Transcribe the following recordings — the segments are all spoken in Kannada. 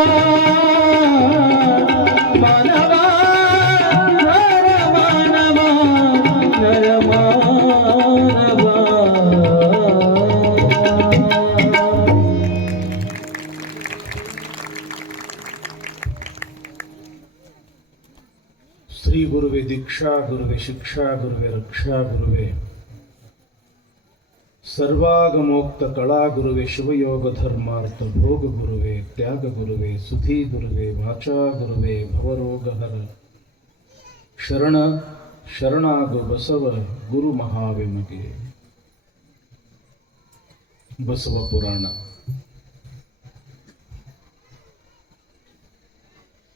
ಶ್ರೀ ಗುರುವೆ ದೀಕ್ಷಾ ಗುರುವೆ ಶಿಕ್ಷಾ ಗುರುವೆ ರಕ್ಷಾ ಗುರುವೆ ಸರ್ವಾಗಮೋಕ್ತ ಕಳಾ ಗುರುವೆ ಶಿವಯೋಗ ಧರ್ಮಾರ್ಥ ಭೋಗ ಗುರುವೆ ತ್ಯಾಗ ಗುರುವೆ ಸುಧೀ ಗುರುವೆ ವಾಚಾ ಗುರುವೆ ಭವರೋಗಹರ ಶರಣ ಶರಣಾಗು ಬಸವ ಗುರು ಮಹಾವಿಮಗೆ. ಬಸವ ಪುರಾಣ.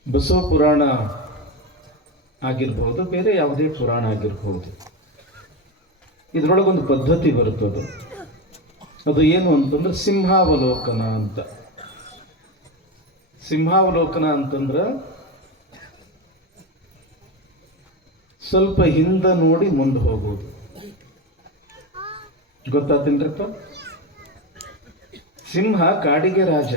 ಬಸವ ಪುರಾಣ ಆಗಿರ್ಬೋದು, ಬೇರೆ ಯಾವುದೇ ಪುರಾಣ ಆಗಿರ್ಬೋದು, ಇದರೊಳಗೊಂದು ಪದ್ಧತಿ ಬರುತ್ತದೆ. ಅದು ಏನು ಅಂತಂದ್ರೆ ಸಿಂಹಾವಲೋಕನ ಅಂತ. ಸಿಂಹಾವಲೋಕನ ಅಂತಂದ್ರೆ ಸ್ವಲ್ಪ ಹಿಂದೆ ನೋಡಿ ಮುಂದೆ ಹೋಗೋದು. ಗೊತ್ತಾತೇನ್ರಪ್ಪ? ಸಿಂಹ ಕಾಡಿಗೆ ರಾಜ,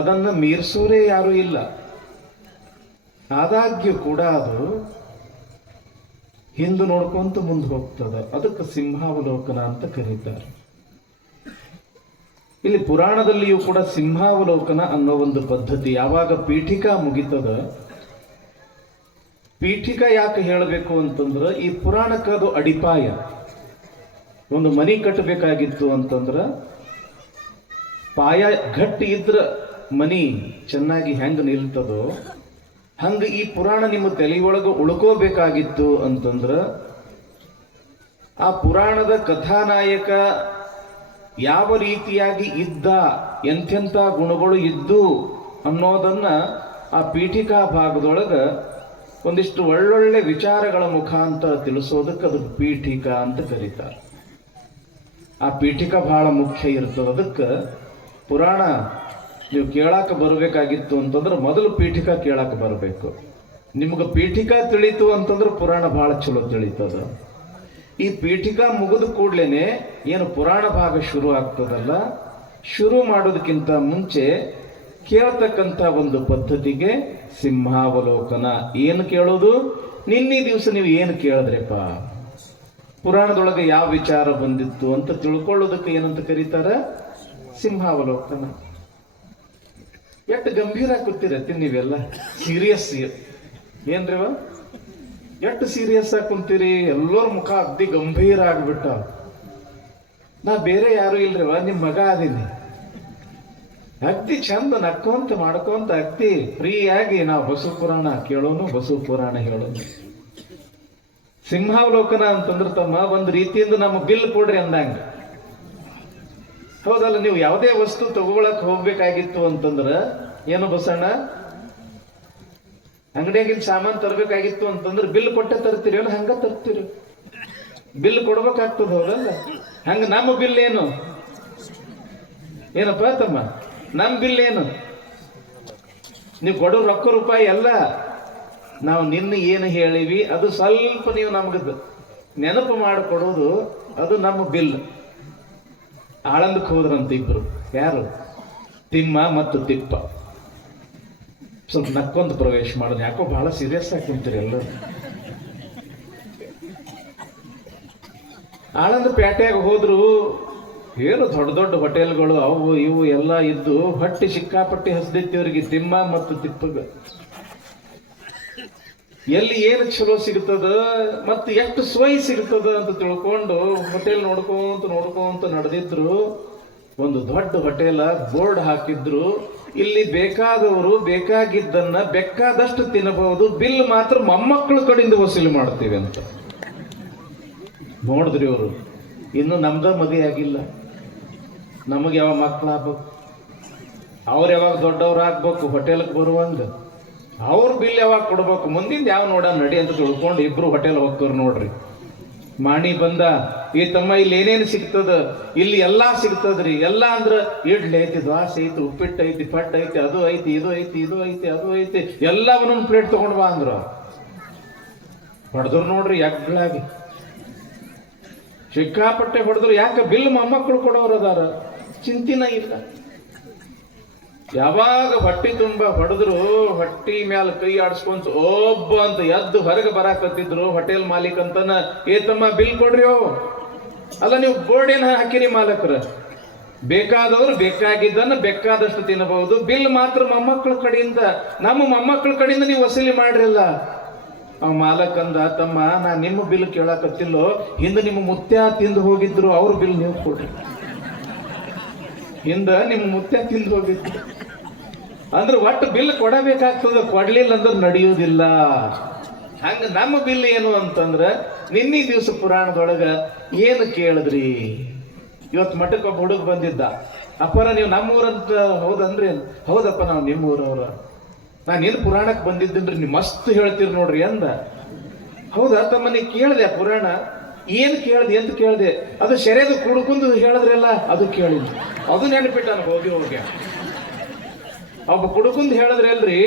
ಅದನ್ನು ಮೀರಿಸೋರೇ ಯಾರೂ ಇಲ್ಲ. ಆದಾಗ್ಯೂ ಕೂಡ ಅದು ಹಿಂದೆ ನೋಡ್ಕೊಂತ ಮುಂದೆ ಹೋಗ್ತದ. ಅದಕ್ಕೆ ಸಿಂಹಾವಲೋಕನ ಅಂತ ಕರೀತಾರೆ. ಇಲ್ಲಿ ಪುರಾಣದಲ್ಲಿಯೂ ಕೂಡ ಸಿಂಹಾವಲೋಕನ ಅನ್ನೋ ಒಂದು ಪದ್ಧತಿ. ಯಾವಾಗ ಪೀಠಿಕಾ ಮುಗಿತದ, ಪೀಠಿಕಾ ಯಾಕೆ ಹೇಳಬೇಕು ಅಂತಂದ್ರೆ ಈ ಪುರಾಣಕ್ಕೆ ಅದು ಅಡಿಪಾಯ. ಒಂದು ಮನೆ ಕಟ್ಟಬೇಕಾಗಿತ್ತು ಅಂತಂದ್ರ ಪಾಯ ಗಟ್ಟಿ ಇದ್ರ ಮನಿ ಚೆನ್ನಾಗಿ ಹೆಂಗ ನಿಲ್ತದೋ ಹಂಗ ಈ ಪುರಾಣ ನಿಮ್ಮ ತಲೆಯೊಳಗೆ ಉಳ್ಕೋಬೇಕಾಗಿತ್ತು ಅಂತಂದ್ರ ಆ ಪುರಾಣದ ಕಥಾನಾಯಕ ಯಾವ ರೀತಿಯಾಗಿ ಇದ್ದ, ಎಂಥೆಂಥ ಗುಣಗಳು ಇದ್ದು ಅನ್ನೋದನ್ನ ಆ ಪೀಠಿಕಾ ಭಾಗದೊಳಗ ಒಂದಿಷ್ಟು ಒಳ್ಳೊಳ್ಳೆ ವಿಚಾರಗಳ ಮುಖಾಂತರ ತಿಳಿಸೋದಕ್ಕೆ ಅದು ಪೀಠಿಕಾ ಅಂತ ಕರೀತಾರೆ. ಆ ಪೀಠಿಕಾ ಬಹಳ ಮುಖ್ಯ ಇರ್ತದೆ. ಅದಕ್ಕೆ ಪುರಾಣ ನೀವು ಕೇಳಾಕ ಬರಬೇಕಾಗಿತ್ತು ಅಂತಂದ್ರೆ ಮೊದಲು ಪೀಠಿಕಾ ಕೇಳಾಕ ಬರಬೇಕು. ನಿಮ್ಗೆ ಪೀಠಿಕಾ ತಿಳಿತು ಅಂತಂದ್ರೆ ಪುರಾಣ ಬಹಳ ಚಲೋ ತಿಳಿತದ. ಈ ಪೀಠಿಕಾ ಮುಗಿದ ಕೂಡ್ಲೇನೆ ಏನು ಪುರಾಣ ಭಾಗ ಶುರು ಆಗ್ತದಲ್ಲ, ಶುರು ಮಾಡೋದಕ್ಕಿಂತ ಮುಂಚೆ ಕೇಳ್ತಕ್ಕಂಥ ಒಂದು ಪದ್ಧತಿಗೆ ಸಿಂಹಾವಲೋಕನ. ಏನು ಕೇಳೋದು? ನಿನ್ನೆ ದಿವಸ ನೀವು ಏನು ಕೇಳಿದ್ರಪ್ಪ, ಪುರಾಣದೊಳಗೆ ಯಾವ ವಿಚಾರ ಬಂದಿತ್ತು ಅಂತ ತಿಳ್ಕೊಳ್ಳೋದಕ್ಕೆ ಏನಂತ ಕರೀತಾರ? ಸಿಂಹಾವಲೋಕನ. ಎಷ್ಟು ಗಂಭೀರ ಕೂತಿರತ್ತಿ ನೀವೆಲ್ಲ, ಸೀರಿಯಸ್ ಏನ್ರಿವ? ಎಷ್ಟು ಸೀರಿಯಸ್ ಆಗಿ ಕುಂತೀರಿ, ಎಲ್ಲರ ಮುಖ ಅಗ್ದಿ ಗಂಭೀರ ಆಗ್ಬಿಟ್ಟ. ನಾ ಬೇರೆ ಯಾರು ಇಲ್ರಿವ, ನಿಮ್ ಮಗ ಅದೀನಿ. ಅಗ್ದಿ ಚಂದ ನಕ್ಕೊಂತ ಮಾಡ್ಕೊಂತ ಅಗ್ದಿ ಫ್ರೀಯಾಗಿ ನಾವು ಬಸವ ಪುರಾಣ ಕೇಳೋನು, ಬಸವ ಪುರಾಣ ಹೇಳೋನು. ಸಿಂಹಾವಲೋಕನ ಅಂತಂದ್ರೆ ತಮ್ಮ ಒಂದು ರೀತಿಯಿಂದ ನಮ್ಮ ಬಿಲ್ ಕೊಡ್ರಿ ಅಂದಂಗ. ಹೌದಲ್ಲ? ನೀವು ಯಾವುದೇ ವಸ್ತು ತಗೊಳಕ್ ಹೋಗ್ಬೇಕಾಗಿತ್ತು ಅಂತಂದ್ರ ಏನು ಬಸಣ್ಣ, ಅಂಗಡಿಯಾಗಿನ ಸಾಮಾನು ತರಬೇಕಾಗಿತ್ತು ಅಂತಂದ್ರೆ ಬಿಲ್ ಕೊಟ್ಟೆ ತರ್ತೀರಿ ಅಲ್ಲ? ಹಂಗ ತರ್ತೀರಿ, ಬಿಲ್ ಕೊಡ್ಬೇಕಾಗ್ತದ. ಹೌದಲ್ಲ? ಹಂಗ ನಮ್ಮ ಬಿಲ್ ಏನು? ಏನಪ್ಪ ತಮ್ಮ, ನಮ್ಮ ಬಿಲ್ ಏನು? ನೀವು ಕೊಡೋ ರೊಕ್ಕ ರೂಪಾಯಿ ಎಲ್ಲ ನಾವು ನಿನ್ನ ಏನು ಹೇಳಿವಿ ಅದು ಸ್ವಲ್ಪ ನೀವು ನಮ್ಗೆ ನೆನಪು ಮಾಡಿಕೊಡೋದು, ಅದು ನಮ್ಮ ಬಿಲ್. ಆಳಂದಕ್ಕೆ ಹೋದ್ರಂತ ಇಬ್ರು, ಯಾರು? ತಿಮ್ಮ ಮತ್ತು ತಿಪ್ಪ. ಸ್ವಲ್ಪ ನಕ್ಕೊಂತ ಪ್ರವೇಶ ಮಾಡೋದು. ಯಾಕೋ ಬಹಳ ಸೀರಿಯಸ್ ಆಗಿ ಕುಂತೀರಿ ಎಲ್ಲರೂ. ಆಳಂದ ಪೇಟೆಯಾಗ ಹೋದ್ರು, ಏನು ದೊಡ್ಡ ದೊಡ್ಡ ಹೋಟೆಲ್ಗಳು ಅವು ಇವು ಎಲ್ಲ ಇದ್ದು ಹೊಟ್ಟೆ ಸಿಕ್ಕಾಪಟ್ಟಿ ಹಸ್ದೈತಿ ಅವ್ರಿಗೆ, ತಿಮ್ಮ ಮತ್ತು ತಿಪ್ಪಗ. ಎಲ್ಲಿ ಏನು ಚಲೋ ಸಿಗ್ತದ ಮತ್ತು ಎಷ್ಟು ಸೊಯ್ ಸಿಗ್ತದ ಅಂತ ತಿಳ್ಕೊಂಡು ಹೋಟೆಲ್ ನೋಡ್ಕೊಂತ ನಡೆದಿದ್ರು. ಒಂದು ದೊಡ್ಡ ಹೋಟೆಲ್ ಬೋರ್ಡ್ ಹಾಕಿದ್ರು, ಇಲ್ಲಿ ಬೇಕಾದವರು ಬೇಕಾಗಿದ್ದನ್ನ ಬೇಕಾದಷ್ಟು ತಿನ್ನಬಹುದು, ಬಿಲ್ ಮಾತ್ರ ಮೊಮ್ಮಕ್ಕಳ ಕಡೆಯಿಂದ ವಸೂಲಿ ಮಾಡ್ತೀವಿ ಅಂತ. ನೋಡಿದ್ರಿ ಅವರು, ಇನ್ನು ನಮ್ದ ಮದುವೆ ಆಗಿಲ್ಲ, ನಮಗೆ ಯಾವಾಗ ಮಕ್ಕಳಾಗ್ಬೇಕು, ಅವ್ರು ಯಾವಾಗ ದೊಡ್ಡವ್ರು ಆಗ್ಬೇಕು, ಹೋಟೆಲ್ಗೆ ಬರುವಂಗ ಅವ್ರ ಬಿಲ್ ಯಾವಾಗ ಕೊಡ್ಬೇಕು, ಮುಂದಿಂದ ಯಾವ ನೋಡ ನಡಿ ಅಂತ ತಿಳ್ಕೊಂಡು ಇಬ್ರು ಹೋಟೆಲ್ ಹೋಗ್ತಾರ. ನೋಡ್ರಿ, ಮಾಣಿ ಬಂದ, ಈ ತಮ್ಮ ಇಲ್ಲಿ ಏನೇನು ಸಿಗ್ತದ? ಇಲ್ಲಿ ಎಲ್ಲಾ ಸಿಗ್ತದ್ರಿ. ಎಲ್ಲಾ ಅಂದ್ರ ಇಡ್ಲಿ ಐತಿ, ದ್ವಾಸೆ ಐತಿ, ಉಪ್ಪಿಟ್ಟು ಐತಿ, ಪಡ್ಡು ಐತಿ, ಅದು ಐತಿ, ಇದು ಐತಿ, ಇದು ಐತಿ, ಅದು ಐತಿ, ಎಲ್ಲ ಒಂದೊಂದು ಪ್ಲೇಟ್ ತಗೊಂಡ್ ಬಾ ಅಂದ್ರ ಹೊಡೆದ್ರು. ನೋಡ್ರಿ ಎಗ್ಗಳಾಗಿ ಸಿಕ್ಕಾಪಟ್ಟೆ ಹೊಡೆದ್ರು. ಯಾಕೆ? ಬಿಲ್ ಮೊಮ್ಮಕ್ಕಳು ಕೊಡೋರು ಅದಾರ, ಚಿಂತಿನ ಇಲ್ಲ. ಯಾವಾಗ ಹೊಟ್ಟಿ ತುಂಬ ಹೊಡೆದ್ರು ಹೊಟ್ಟಿ ಮ್ಯಾಲ ಕೈ ಆಡಿಸ್ಕೊಂತ ಒಬ್ಬ ಅಂತ ಎದ್ದು ಹೊರಗೆ ಬರಾಕತ್ತಿದ್ರು ಹೋಟೆಲ್ ಮಾಲೀಕ್ ಅಂತನ ಏತಮ್ಮ ಬಿಲ್ ಕೊಡ್ರಿ ಅಲ್ಲ ನೀವು ಬೋರ್ಡ್ ಏನ್ ಹಾಕಿರಿ ಮಾಲಕರ ಬೇಕಾದವ್ರು ಬೇಕಾಗಿದ್ದನ್ನ ಬೇಕಾದಷ್ಟು ತಿನ್ನಬಹುದು ಬಿಲ್ ಮಾತ್ರ ಮೊಮ್ಮಕ್ಕಳ ಕಡೆಯಿಂದ ನಮ್ಮ ಮೊಮ್ಮಕ್ಕಳ ಕಡೆಯಿಂದ ನೀವು ವಸೂಲಿ ಮಾಡ್ರಿಲ್ಲ. ಅವ ಮಾಲಕ್ ಅಂದ ತಮ್ಮ ನಾ ನಿಮ್ಮ ಬಿಲ್ ಕೇಳಕತ್ತಿಲ್ಲೋ ಹಿಂದೆ ನಿಮ್ಮ ಮುತ್ಯ ತಿಂದು ಹೋಗಿದ್ರು ಅವ್ರ ಬಿಲ್ ನೀವು ಕೊಡ್ರಿ. ಹಿಂದ ನಿಮ್ಮ ಮುತ್ಯ ತಿಂದು ಹೋಗಿದ್ರು ಅಂದ್ರೆ ಒಟ್ಟು ಬಿಲ್ ಕೊಡಬೇಕಾಗ್ತದ, ಕೊಡ್ಲಿಲ್ಲ ಅಂದ್ರೆ ನಡೆಯುವುದಿಲ್ಲ. ಹಂಗ ನಮ್ಮ ಬಿಲ್ ಏನು ಅಂತಂದ್ರ ನಿನ್ನೆ ದಿವಸ ಪುರಾಣದೊಳಗ ಏನು ಕೇಳಿದ್ರಿ? ಇವತ್ತು ಮಠಕ್ಕೆ ಒಬ್ಬ ಹುಡುಗ ಬಂದಿದ್ದ, ಅಪ್ಪರ ನೀವು ನಮ್ಮೂರಂತ ಹೌದನ್ರಿ? ಹೌದಪ್ಪ ನಾವು ನಿಮ್ಮ ಊರವ್ರ, ನಾನು ಏನು ಪುರಾಣಕ್ಕೆ ಬಂದಿದ್ದೇನ್ರಿ, ನೀವು ಮಸ್ತ್ ಹೇಳ್ತೀರಿ ನೋಡ್ರಿ ಅಂದ. ಹೌದಾ ತಮ್ಮ ನೀ ಕೇಳಿದೆ ಪುರಾಣ? ಏನ್ ಕೇಳ್ದೆ ಅಂತ ಕೇಳಿದೆ. ಅದು ಶರೀರದ ಕುಡ್ಕೊಂಡು ಹೇಳಿದ್ರಲ್ಲ ಅದು ಕೇಳಿದ್, ಅದು ನೆನಪಿಟ್ಟಾನ. ಹೋಗಿ ಹೋಗಿ ಒಬ್ಬ ಕುಡ್ಕುಂದ್ ಹೇಳಿದ್ರೆ ಅಲ್ರಿ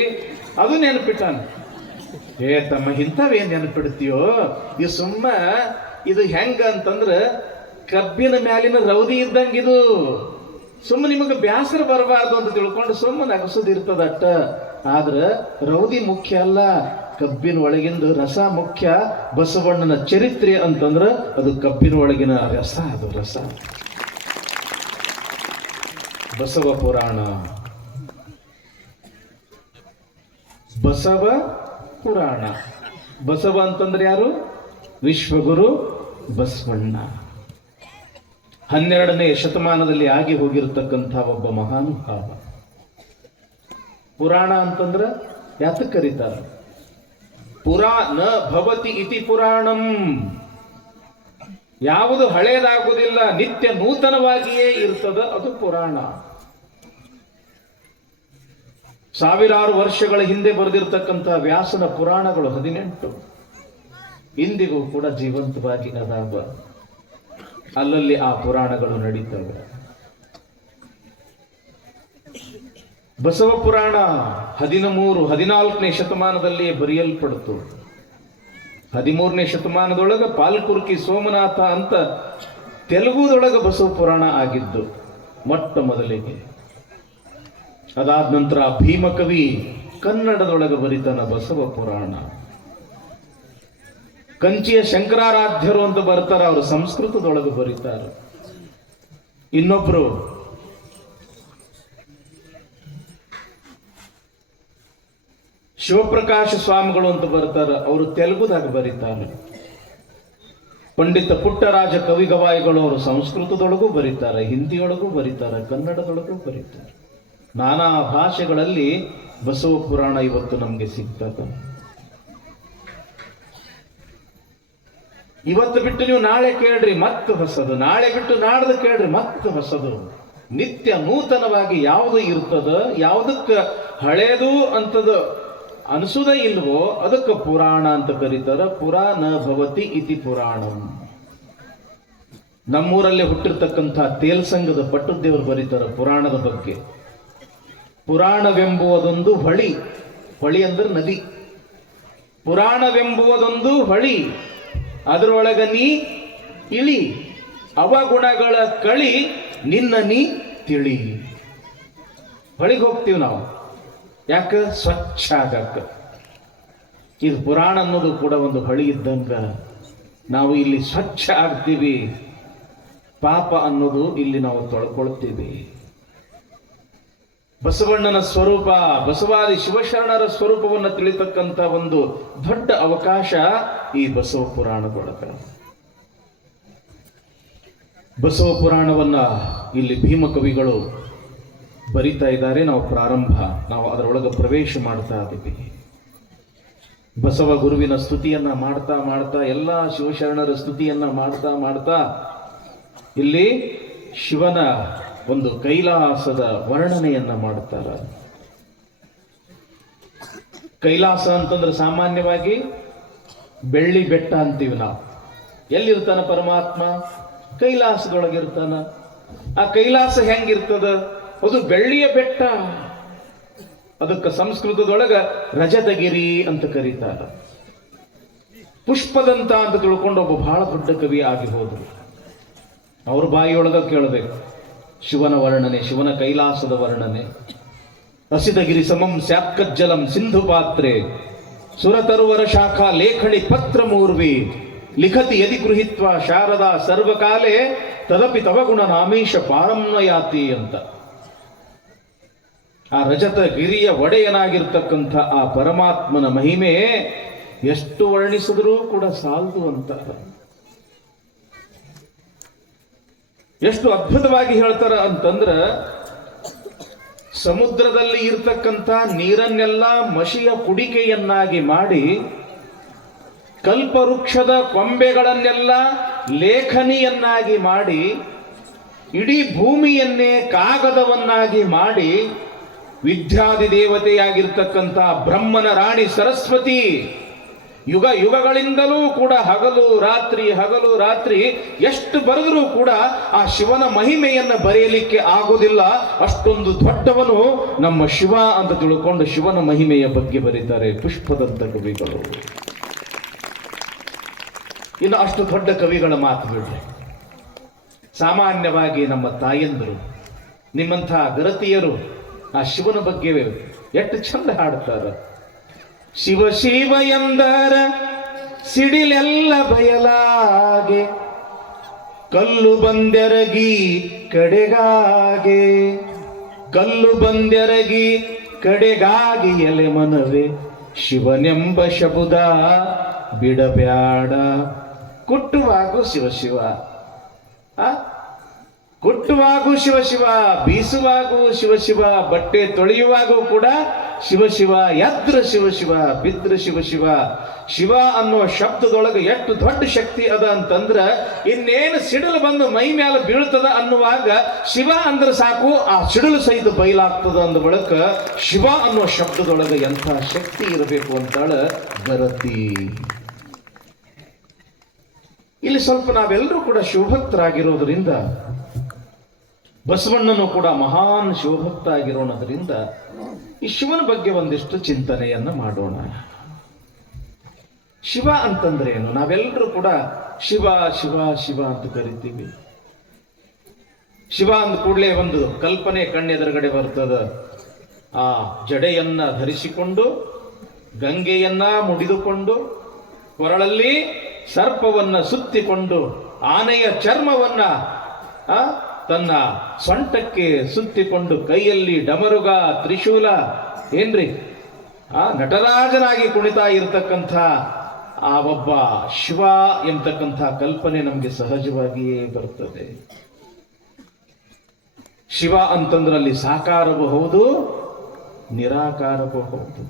ಅದು ನೆನಪಿಟ್ಟಾನ. ಏ ತಮ್ಮ ಇಂಥವೇನ್ ನೆನಪಿಡ್ತೀಯೋ ಇದು ಸುಮ್ಮ ಇದು ಹೆಂಗ ಅಂತಂದ್ರ ಕಬ್ಬಿನ ಮ್ಯಾಲಿನ ರೌದಿ ಇದ್ದಂಗಿದು. ಸುಮ್ಮ ನಿಮಗೆ ಬ್ಯಾಸರ ಬರಬಾರ್ದು ಅಂತ ತಿಳ್ಕೊಂಡು ಸುಮ್ಮ ನಗಸುದಿರ್ತದ ಅಟ್ಟ. ಆದ್ರ ರೌದಿ ಮುಖ್ಯ ಅಲ್ಲ, ಕಬ್ಬಿನ ಒಳಗಿಂದ ರಸ ಮುಖ್ಯ. ಬಸವಣ್ಣನ ಚರಿತ್ರೆ ಅಂತಂದ್ರ ಅದು ಕಬ್ಬಿನ ಒಳಗಿನ ರಸ, ಅದು ರಸ. ಬಸವ ಪುರಾಣ, ಬಸವ ಪುರಾಣ. ಬಸವ ಅಂತಂದ್ರೆ ಯಾರು? ವಿಶ್ವಗುರು ಬಸವಣ್ಣ. 12ನೇ ಶತಮಾನದಲ್ಲಿ ಆಗಿ ಹೋಗಿರತಕ್ಕಂಥ ಒಬ್ಬ ಮಹಾನುಭಾವ. ಪುರಾಣ ಅಂತಂದ್ರ ಯಾತಕ್ಕೆ ಕರೀತಾರ? ಪುರಾ ನ ಭವತಿ ಇತಿ ಪುರಾಣಂ. ಯಾವುದು ಹಳೇದಾಗುವುದಿಲ್ಲ, ನಿತ್ಯ ನೂತನವಾಗಿಯೇ ಇರ್ತದ, ಅದು ಪುರಾಣ. ಸಾವಿರಾರು ವರ್ಷಗಳ ಹಿಂದೆ ಬರೆದಿರ್ತಕ್ಕಂಥ ವ್ಯಾಸನ ಪುರಾಣಗಳು 18 ಇಂದಿಗೂ ಕೂಡ ಜೀವಂತವಾಗಿ ಅದಾವ. ಅಲ್ಲಲ್ಲಿ ಆ ಪುರಾಣಗಳು ನಡೀತವೆ. ಬಸವ ಪುರಾಣ 14ನೇ ಶತಮಾನದಲ್ಲಿ ಬರೆಯಲ್ಪಡ್ತು. 13ನೇ ಶತಮಾನದೊಳಗ ಪಾಲ್ಕುರ್ಕಿ ಸೋಮನಾಥ ಅಂತ ತೆಲುಗುದೊಳಗ ಬಸವ ಪುರಾಣ ಆಗಿದ್ದು ಮೊಟ್ಟ ಮೊದಲಿಗೆ. ಅದಾದ ನಂತರ ಭೀಮಕವಿ ಕನ್ನಡದೊಳಗ ಬರಿತಾನ ಬಸವ ಪುರಾಣ. ಕಂಚಿಯ ಶಂಕರಾರಾಧ್ಯರು ಅಂತ ಬರ್ತಾರ, ಅವರು ಸಂಸ್ಕೃತದೊಳಗೆ ಬರೀತಾರ. ಇನ್ನೊಬ್ರು ಶಿವಪ್ರಕಾಶ ಸ್ವಾಮಿಗಳು ಅಂತ ಬರ್ತಾರ, ಅವರು ತೆಲುಗುದಾಗ ಬರೀತಾರೆ. ಪಂಡಿತ ಪುಟ್ಟರಾಜ ಕವಿಗವಾಯಿಗಳು ಅವರು ಸಂಸ್ಕೃತದೊಳಗೂ ಬರೀತಾರೆ, ಹಿಂದಿಯೊಳಗೂ ಬರೀತಾರೆ, ಕನ್ನಡದೊಳಗೂ ಬರೀತಾರೆ. ನಾನಾ ಭಾಷೆಗಳಲ್ಲಿ ಬಸವ ಪುರಾಣ ಇವತ್ತು ನಮಗೆ ಸಿಗ್ತದ. ಇವತ್ತು ಬಿಟ್ಟು ನೀವು ನಾಳೆ ಕೇಳ್ರಿ ಮತ್ತೆ ಹೊಸದು, ನಾಳೆ ಬಿಟ್ಟು ನಾಡ್ದು ಕೇಳ್ರಿ ಮತ್ತೆ ಹೊಸದು. ನಿತ್ಯ ನೂತನವಾಗಿ ಯಾವುದು ಇರ್ತದ, ಯಾವುದಕ್ಕೆ ಹಳೇದು ಅಂತದ ಅನಿಸುವುದೇ ಇಲ್ವೋ ಅದಕ್ಕೆ ಪುರಾಣ ಅಂತ ಕರೀತಾರ. ಪುರಾಣ ಭವತಿ ಇತಿ ಪುರಾಣಂ. ನಮ್ಮೂರಲ್ಲಿ ಹುಟ್ಟಿರ್ತಕ್ಕಂಥ ತೇಲ್ಸಂಗದ ಪಟ್ಟದೇವರು ಬರೀತಾರ ಪುರಾಣದ ಬಗ್ಗೆ. ಪುರಾಣವೆಂಬುವುದೊಂದು ಹೊಳಿ, ಹೊಳಿ ಅಂದ್ರೆ ನದಿ. ಪುರಾಣವೆಂಬುವುದೊಂದು ಹೊಳಿ, ಅದರೊಳಗ ನೀ ಇಳಿ, ಅವಗುಣಗಳ ಕಳಿ ನಿನ್ನ ನೀ ತಿಳಿ. ಹೊಳಿಗೆ ಹೋಗ್ತೀವಿ ನಾವು, ಯಾಕ? ಸ್ವಚ್ಛ ಆಗಕ್ಕ. ಇದು ಪುರಾಣ ಅನ್ನೋದು ಕೂಡ ಒಂದು ಹೊಳಿ ಇದ್ದಂಗ. ನಾವು ಇಲ್ಲಿ ಸ್ವಚ್ಛ ಆಗ್ತೀವಿ, ಪಾಪ ಅನ್ನೋದು ಇಲ್ಲಿ ನಾವು ತೊಳ್ಕೊಳ್ತೀವಿ. ಬಸವಣ್ಣನ ಸ್ವರೂಪ, ಬಸವಾದಿ ಶಿವಶರಣರ ಸ್ವರೂಪವನ್ನು ತಿಳಿತಕ್ಕಂಥ ಒಂದು ದೊಡ್ಡ ಅವಕಾಶ ಈ ಬಸವ ಪುರಾಣದೊಳಗ. ಬಸವ ಪುರಾಣವನ್ನ ಇಲ್ಲಿ ಭೀಮಕವಿಗಳು ಬರಿತಾ ಇದ್ದಾರೆ. ನಾವು ಅದರೊಳಗೆ ಪ್ರವೇಶ ಮಾಡ್ತಾ ಇದ್ದೀವಿ. ಬಸವ ಗುರುವಿನ ಸ್ತುತಿಯನ್ನ ಮಾಡ್ತಾ ಮಾಡ್ತಾ, ಎಲ್ಲ ಶಿವಶರಣರ ಸ್ತುತಿಯನ್ನ ಮಾಡ್ತಾ ಮಾಡ್ತಾ ಇಲ್ಲಿ ಶಿವನ ಒಂದು ಕೈಲಾಸದ ವರ್ಣನೆಯನ್ನ ಮಾಡುತ್ತಾರೆ. ಕೈಲಾಸ ಅಂತಂದ್ರೆ ಸಾಮಾನ್ಯವಾಗಿ ಬೆಳ್ಳಿ ಬೆಟ್ಟ ಅಂತೀವಿ ನಾವು. ಎಲ್ಲಿರ್ತಾನ ಪರಮಾತ್ಮ? ಕೈಲಾಸದೊಳಗಿರ್ತಾನ. ಆ ಕೈಲಾಸ ಹೆಂಗಿರ್ತದ? ಅದು ಬೆಳ್ಳಿಯ ಬೆಟ್ಟ. ಅದಕ್ಕೆ ಸಂಸ್ಕೃತದೊಳಗ ರಜತಗಿರಿ ಅಂತ ಕರೀತಾರ. ಪುಷ್ಪದಂತ ಅಂತ ತಿಳ್ಕೊಂಡು ಒಬ್ಬ ಬಹಳ ದೊಡ್ಡ ಕವಿ ಆಗಿ ಹೋದ್ರು. ಅವ್ರ ಬಾಯಿಯೊಳಗ ಕೇಳಬೇಕು ಶಿವನ ವರ್ಣನೆ, ಶಿವನ ಕೈಲಾಸದ ವರ್ಣನೆ. ಅಸಿದಗಿರಿ ಸಮಂ ಸ್ಯಾತ್ಕಜ್ಜಲಂ ಸಿಂಧು ಪಾತ್ರೆ ಸುರತರುವರ ಶಾಖಾ ಲೇಖಣಿ ಪತ್ರ ಮೂರ್ವಿ ಲಿಖತಿ ಯದಿ ಗೃಹಿತ್ವ ಶಾರದಾ ಸರ್ವಕಾಲೇ ತದಪಿ ತವಗುಣ ನಾಮೀಶ ಪಾರಂನಯಾತಿ ಅಂತ. ಆ ರಜತ ಗಿರಿಯ ಒಡೆಯನಾಗಿರ್ತಕ್ಕಂಥ ಆ ಪರಮಾತ್ಮನ ಮಹಿಮೆ ಎಷ್ಟು ವರ್ಣಿಸಿದ್ರೂ ಕೂಡ ಸಾಲದು ಅಂತ. ಎಷ್ಟು ಅದ್ಭುತವಾಗಿ ಹೇಳ್ತಾರ ಅಂತಂದ್ರ, ಸಮುದ್ರದಲ್ಲಿ ಇರ್ತಕ್ಕಂಥ ನೀರನ್ನೆಲ್ಲ ಮಷಿಯ ಕುಡಿಕೆಯನ್ನಾಗಿ ಮಾಡಿ, ಕಲ್ಪವೃಕ್ಷದ ಕೊಂಬೆಗಳನ್ನೆಲ್ಲ ಲೇಖನಿಯನ್ನಾಗಿ ಮಾಡಿ, ಇಡೀ ಭೂಮಿಯನ್ನೇ ಕಾಗದವನ್ನಾಗಿ ಮಾಡಿ, ವಿದ್ಯಾದಿ ದೇವತೆಯಾಗಿರ್ತಕ್ಕಂಥ ಬ್ರಹ್ಮನ ರಾಣಿ ಸರಸ್ವತಿ ಯುಗ ಯುಗಗಳಿಂದಲೂ ಕೂಡ ಹಗಲು ರಾತ್ರಿ ಎಷ್ಟು ಬರೆದರೂ ಕೂಡ ಆ ಶಿವನ ಮಹಿಮೆಯನ್ನು ಬರೆಯಲಿಕ್ಕೆ ಆಗುವುದಿಲ್ಲ. ಅಷ್ಟೊಂದು ದೊಡ್ಡವನು ನಮ್ಮ ಶಿವ ಅಂತ ತಿಳ್ಕೊಂಡು ಶಿವನ ಮಹಿಮೆಯ ಬಗ್ಗೆ ಬರೀತಾರೆ ಪುಷ್ಪದಂತ ಕವಿಗಳು. ಇನ್ನು ಅಷ್ಟು ದೊಡ್ಡ ಕವಿಗಳ ಮಾತು ಬಿಡ್ರಿ. ಸಾಮಾನ್ಯವಾಗಿ ನಮ್ಮ ತಾಯಂದರು, ನಿಮ್ಮಂಥ ಗರತಿಯರು ಆ ಶಿವನ ಬಗ್ಗೆ ಎಷ್ಟು ಚಂದ ಹಾಡುತ್ತಾರೆ. ಶಿವ ಶಿವ ಎಂದರ ಸಿಡಿಲೆಲ್ಲ ಬಯಲಾಗೆ, ಕಲ್ಲು ಬಂದೆರಗಿ ಕಡೆಗಾಗೆ, ಕಲ್ಲು ಬಂದೆರಗಿ ಕಡೆಗಾಗಿ ಎಲೆ ಮನವೇ ಶಿವನೆಂಬ ಶಬುದ ಬಿಡಬ್ಯಾಡ. ಕುಟ್ಟುವಾಗೂ ಶಿವ ಶಿವ, ಕುಟ್ಟುವಾಗೂ ಶಿವ ಶಿವ, ಬೀಸುವಾಗೂ ಶಿವ ಶಿವ, ಬಟ್ಟೆ ತೊಳೆಯುವಾಗೂ ಕೂಡ ಶಿವ ಶಿವ, ಎದ್ರ ಶಿವ ಶಿವ, ಬಿದ್ರ ಶಿವ ಶಿವ. ಶಿವ ಅನ್ನೋ ಶಬ್ದದೊಳಗೆ ಎಷ್ಟು ದೊಡ್ಡ ಶಕ್ತಿ ಅದ ಅಂತಂದ್ರ, ಇನ್ನೇನು ಸಿಡಿಲು ಬಂದು ಮೈ ಮೇಲೆ ಬೀಳ್ತದ ಅನ್ನುವಾಗ ಶಿವ ಅಂದ್ರೆ ಸಾಕು, ಆ ಸಿಡಿಲು ಸಹಿತ ಬಯಲಾಗ್ತದ ಅಂದ ಬಳಿಕ ಶಿವ ಅನ್ನೋ ಶಬ್ದದೊಳಗೆ ಎಂಥ ಶಕ್ತಿ ಇರಬೇಕು ಅಂತಾಳ ಗರತಿ. ಇಲ್ಲಿ ಸ್ವಲ್ಪ ನಾವೆಲ್ಲರೂ ಕೂಡ ಶಿವಭಕ್ತರಾಗಿರೋದ್ರಿಂದ, ಬಸವಣ್ಣನು ಕೂಡ ಮಹಾನ್ ಶಿವಭಕ್ತ ಆಗಿರೋಣದ್ರಿಂದ ಈ ಶಿವನ ಬಗ್ಗೆ ಒಂದಿಷ್ಟು ಚಿಂತನೆಯನ್ನ ಮಾಡೋಣ. ಶಿವ ಅಂತಂದ್ರೆ ಏನು? ನಾವೆಲ್ಲರೂ ಕೂಡ ಶಿವ ಶಿವ ಶಿವ ಅಂತ ಕರಿತೀವಿ. ಶಿವ ಅಂದ ಕೂಡಲೇ ಒಂದು ಕಲ್ಪನೆ ಕಣ್ಣೆದುರುಗಡೆ ಬರ್ತದ. ಆ ಜಡೆಯನ್ನ ಧರಿಸಿಕೊಂಡು, ಗಂಗೆಯನ್ನ ಮುಡಿದುಕೊಂಡು, ಕೊರಳಲ್ಲಿ ಸರ್ಪವನ್ನ ಸುತ್ತಿಕೊಂಡು, ಆನೆಯ ಚರ್ಮವನ್ನ ತನ್ನ ಸೊಂಟಕ್ಕೆ ಸುತ್ತಿಕೊಂಡು, ಕೈಯಲ್ಲಿ ಡಮರುಗ ತ್ರಿಶೂಲ, ಏನ್ರಿ ನಟರಾಜನಾಗಿ ಕುಣಿತಾ ಇರತಕ್ಕಂಥ ಆ ಒಬ್ಬ ಶಿವ ಎಂಬತಕ್ಕಂಥ ಕಲ್ಪನೆ ನಮಗೆ ಸಹಜವಾಗಿಯೇ ಬರುತ್ತದೆ. ಶಿವ ಅಂತಂದ್ರಲ್ಲಿ ಸಾಕಾರವೂ ಹೌದು, ನಿರಾಕಾರವೂ ಹೌದು.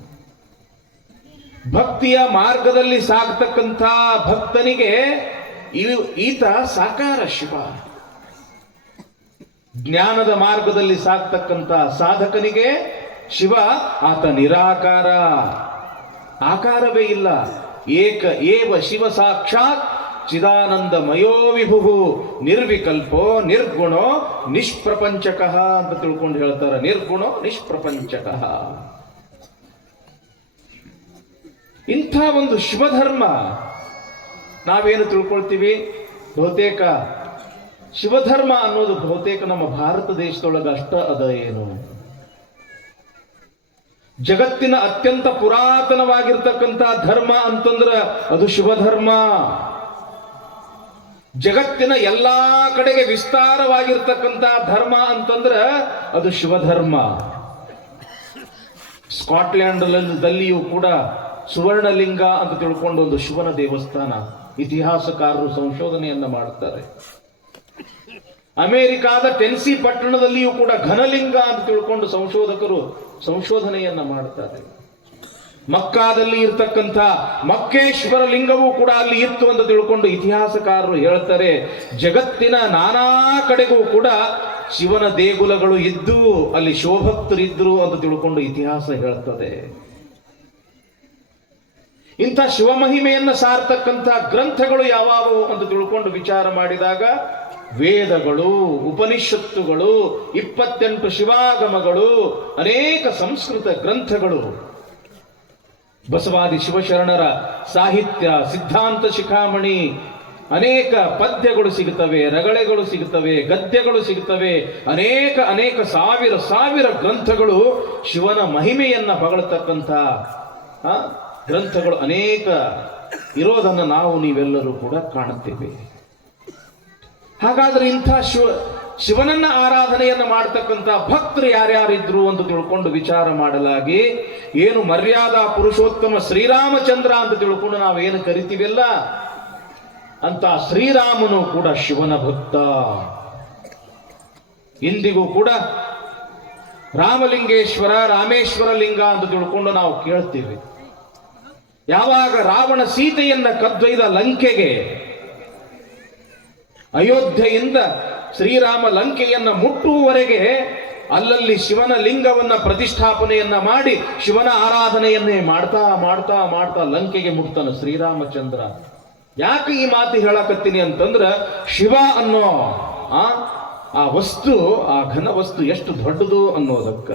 ಭಕ್ತಿಯ ಮಾರ್ಗದಲ್ಲಿ ಸಾಗತಕ್ಕಂಥ ಭಕ್ತನಿಗೆ ಈತ ಸಾಕಾರ ಶಿವ. ಜ್ಞಾನದ ಮಾರ್ಗದಲ್ಲಿ ಸಾಗ್ತಕ್ಕಂಥ ಸಾಧಕನಿಗೆ ಶಿವ ಆತ ನಿರಾಕಾರ, ಆಕಾರವೇ ಇಲ್ಲ. ಏಕ ಏವ ಶಿವ ಸಾಕ್ಷಾತ್ ಚಿದಾನಂದಮಯೋ ವಿಭು ನಿರ್ವಿಕಲ್ಪೋ ನಿರ್ಗುಣೋ ನಿಷ್ಪ್ರಪಂಚಕಃ ಅಂತ ತಿಳ್ಕೊಂಡು ಹೇಳ್ತಾರೆ. ನಿರ್ಗುಣೋ ನಿಷ್ಪ್ರಪಂಚಕಃ. ಇಂಥ ಒಂದು ಶಿವಧರ್ಮ ನಾವೇನು ತಿಳ್ಕೊಳ್ತೀವಿ, ಬಹುತೇಕ ಶಿವಧರ್ಮ ಅನ್ನೋದು ಬಹುತೇಕ ನಮ್ಮ ಭಾರತ ದೇಶದೊಳಗೆ ಅಷ್ಟ ಅದ ಏನು. ಜಗತ್ತಿನ ಅತ್ಯಂತ ಪುರಾತನವಾಗಿರ್ತಕ್ಕಂಥ ಧರ್ಮ ಅಂತಂದ್ರ ಅದು ಶಿವಧರ್ಮ. ಜಗತ್ತಿನ ಎಲ್ಲಾ ಕಡೆಗೆ ವಿಸ್ತಾರವಾಗಿರ್ತಕ್ಕಂಥ ಧರ್ಮ ಅಂತಂದ್ರ ಅದು ಶಿವಧರ್ಮ. ಸ್ಕಾಟ್ಲ್ಯಾಂಡ್ದಲ್ಲಿಯೂ ಕೂಡ ಸುವರ್ಣಲಿಂಗ ಅಂತ ತಿಳ್ಕೊಂಡು ಒಂದು ಶಿವನ ದೇವಸ್ಥಾನ ಇತಿಹಾಸಕಾರರು ಸಂಶೋಧನೆಯನ್ನ ಮಾಡ್ತಾರೆ. ಅಮೆರಿಕಾದ ಟೆನ್ಸಿ ಪಟ್ಟಣದಲ್ಲಿಯೂ ಕೂಡ ಘನಲಿಂಗ ಅಂತ ತಿಳ್ಕೊಂಡು ಸಂಶೋಧಕರು ಸಂಶೋಧನೆಯನ್ನ ಮಾಡ್ತಾರೆ. ಮಕ್ಕಾದಲ್ಲಿ ಇರ್ತಕ್ಕಂಥ ಮಕ್ಕೇಶ್ವರ ಲಿಂಗವೂ ಕೂಡ ಅಲ್ಲಿ ಇತ್ತು ಅಂತ ತಿಳ್ಕೊಂಡು ಇತಿಹಾಸಕಾರರು ಹೇಳ್ತಾರೆ. ಜಗತ್ತಿನ ನಾನಾ ಕಡೆಗೂ ಕೂಡ ಶಿವನ ದೇಗುಲಗಳು ಇದ್ದು ಅಲ್ಲಿ ಶಿವಭಕ್ತರಿದ್ರು ಅಂತ ತಿಳ್ಕೊಂಡು ಇತಿಹಾಸ ಹೇಳ್ತದೆ. ಇಂಥ ಶಿವಮಹಿಮೆಯನ್ನ ಸಾರ್ತಕ್ಕಂಥ ಗ್ರಂಥಗಳು ಯಾವಾವು ಅಂತ ತಿಳ್ಕೊಂಡು ವಿಚಾರ ಮಾಡಿದಾಗ ವೇದಗಳು, ಉಪನಿಷತ್ತುಗಳು, 28 ಶಿವಾಗಮಗಳು, ಅನೇಕ ಸಂಸ್ಕೃತ ಗ್ರಂಥಗಳು, ಬಸವಾದಿ ಶಿವಶರಣರ ಸಾಹಿತ್ಯ, ಸಿದ್ಧಾಂತ ಶಿಖಾಮಣಿ, ಅನೇಕ ಪದ್ಯಗಳು ಸಿಗುತ್ತವೆ, ರಗಳೆಗಳು ಸಿಗುತ್ತವೆ, ಗದ್ಯಗಳು ಸಿಗುತ್ತವೆ, ಅನೇಕ ಅನೇಕ ಸಾವಿರ ಸಾವಿರ ಗ್ರಂಥಗಳು ಶಿವನ ಮಹಿಮೆಯನ್ನ ಹೊಗಳತಕ್ಕಂಥ ಗ್ರಂಥಗಳು ಅನೇಕ ಇರೋದನ್ನು ನಾವು ನೀವೆಲ್ಲರೂ ಕೂಡ ಕಾಣುತ್ತೇವೆ. ಹಾಗಾದ್ರೆ ಇಂಥ ಶಿವನನ್ನ ಆರಾಧನೆಯನ್ನ ಮಾಡತಕ್ಕಂಥ ಭಕ್ತರು ಯಾರ್ಯಾರಿದ್ರು ಅಂತ ತಿಳ್ಕೊಂಡು ವಿಚಾರ ಮಾಡಲಾಗಿ, ಏನು ಮರ್ಯಾದಾ ಪುರುಷೋತ್ತಮ ಶ್ರೀರಾಮಚಂದ್ರ ಅಂತ ತಿಳ್ಕೊಂಡು ನಾವೇನು ಕರಿತೀವಲ್ಲ ಅಂತ ಶ್ರೀರಾಮನು ಕೂಡ ಶಿವನ ಭಕ್ತ. ಇಂದಿಗೂ ಕೂಡ ರಾಮಲಿಂಗೇಶ್ವರ, ರಾಮೇಶ್ವರ ಲಿಂಗ ಅಂತ ತಿಳ್ಕೊಂಡು ನಾವು ಕೇಳ್ತೀವಿ. ಯಾವಾಗ ರಾವಣ ಸೀತೆಯನ್ನ ಕದ್ದೊಯ್ದ ಲಂಕೆಗೆ, ಅಯೋಧ್ಯೆಯಿಂದ ಶ್ರೀರಾಮ ಲಂಕೆಯನ್ನ ಮುಟ್ಟುವವರೆಗೆ ಅಲ್ಲಲ್ಲಿ ಶಿವನ ಲಿಂಗವನ್ನ ಪ್ರತಿಷ್ಠಾಪನೆಯನ್ನ ಮಾಡಿ ಶಿವನ ಆರಾಧನೆಯನ್ನೇ ಮಾಡ್ತಾ ಮಾಡ್ತಾ ಮಾಡ್ತಾ ಲಂಕೆಗೆ ಮುಟ್ತಾನ ಶ್ರೀರಾಮಚಂದ್ರ. ಯಾಕೆ ಈ ಮಾತು ಹೇಳಕತ್ತೀನಿ ಅಂತಂದ್ರ, ಶಿವ ಅನ್ನೋ ಆ ವಸ್ತು, ಆ ಘನ ವಸ್ತು ಎಷ್ಟು ದೊಡ್ಡದು ಅನ್ನೋದಕ್ಕ.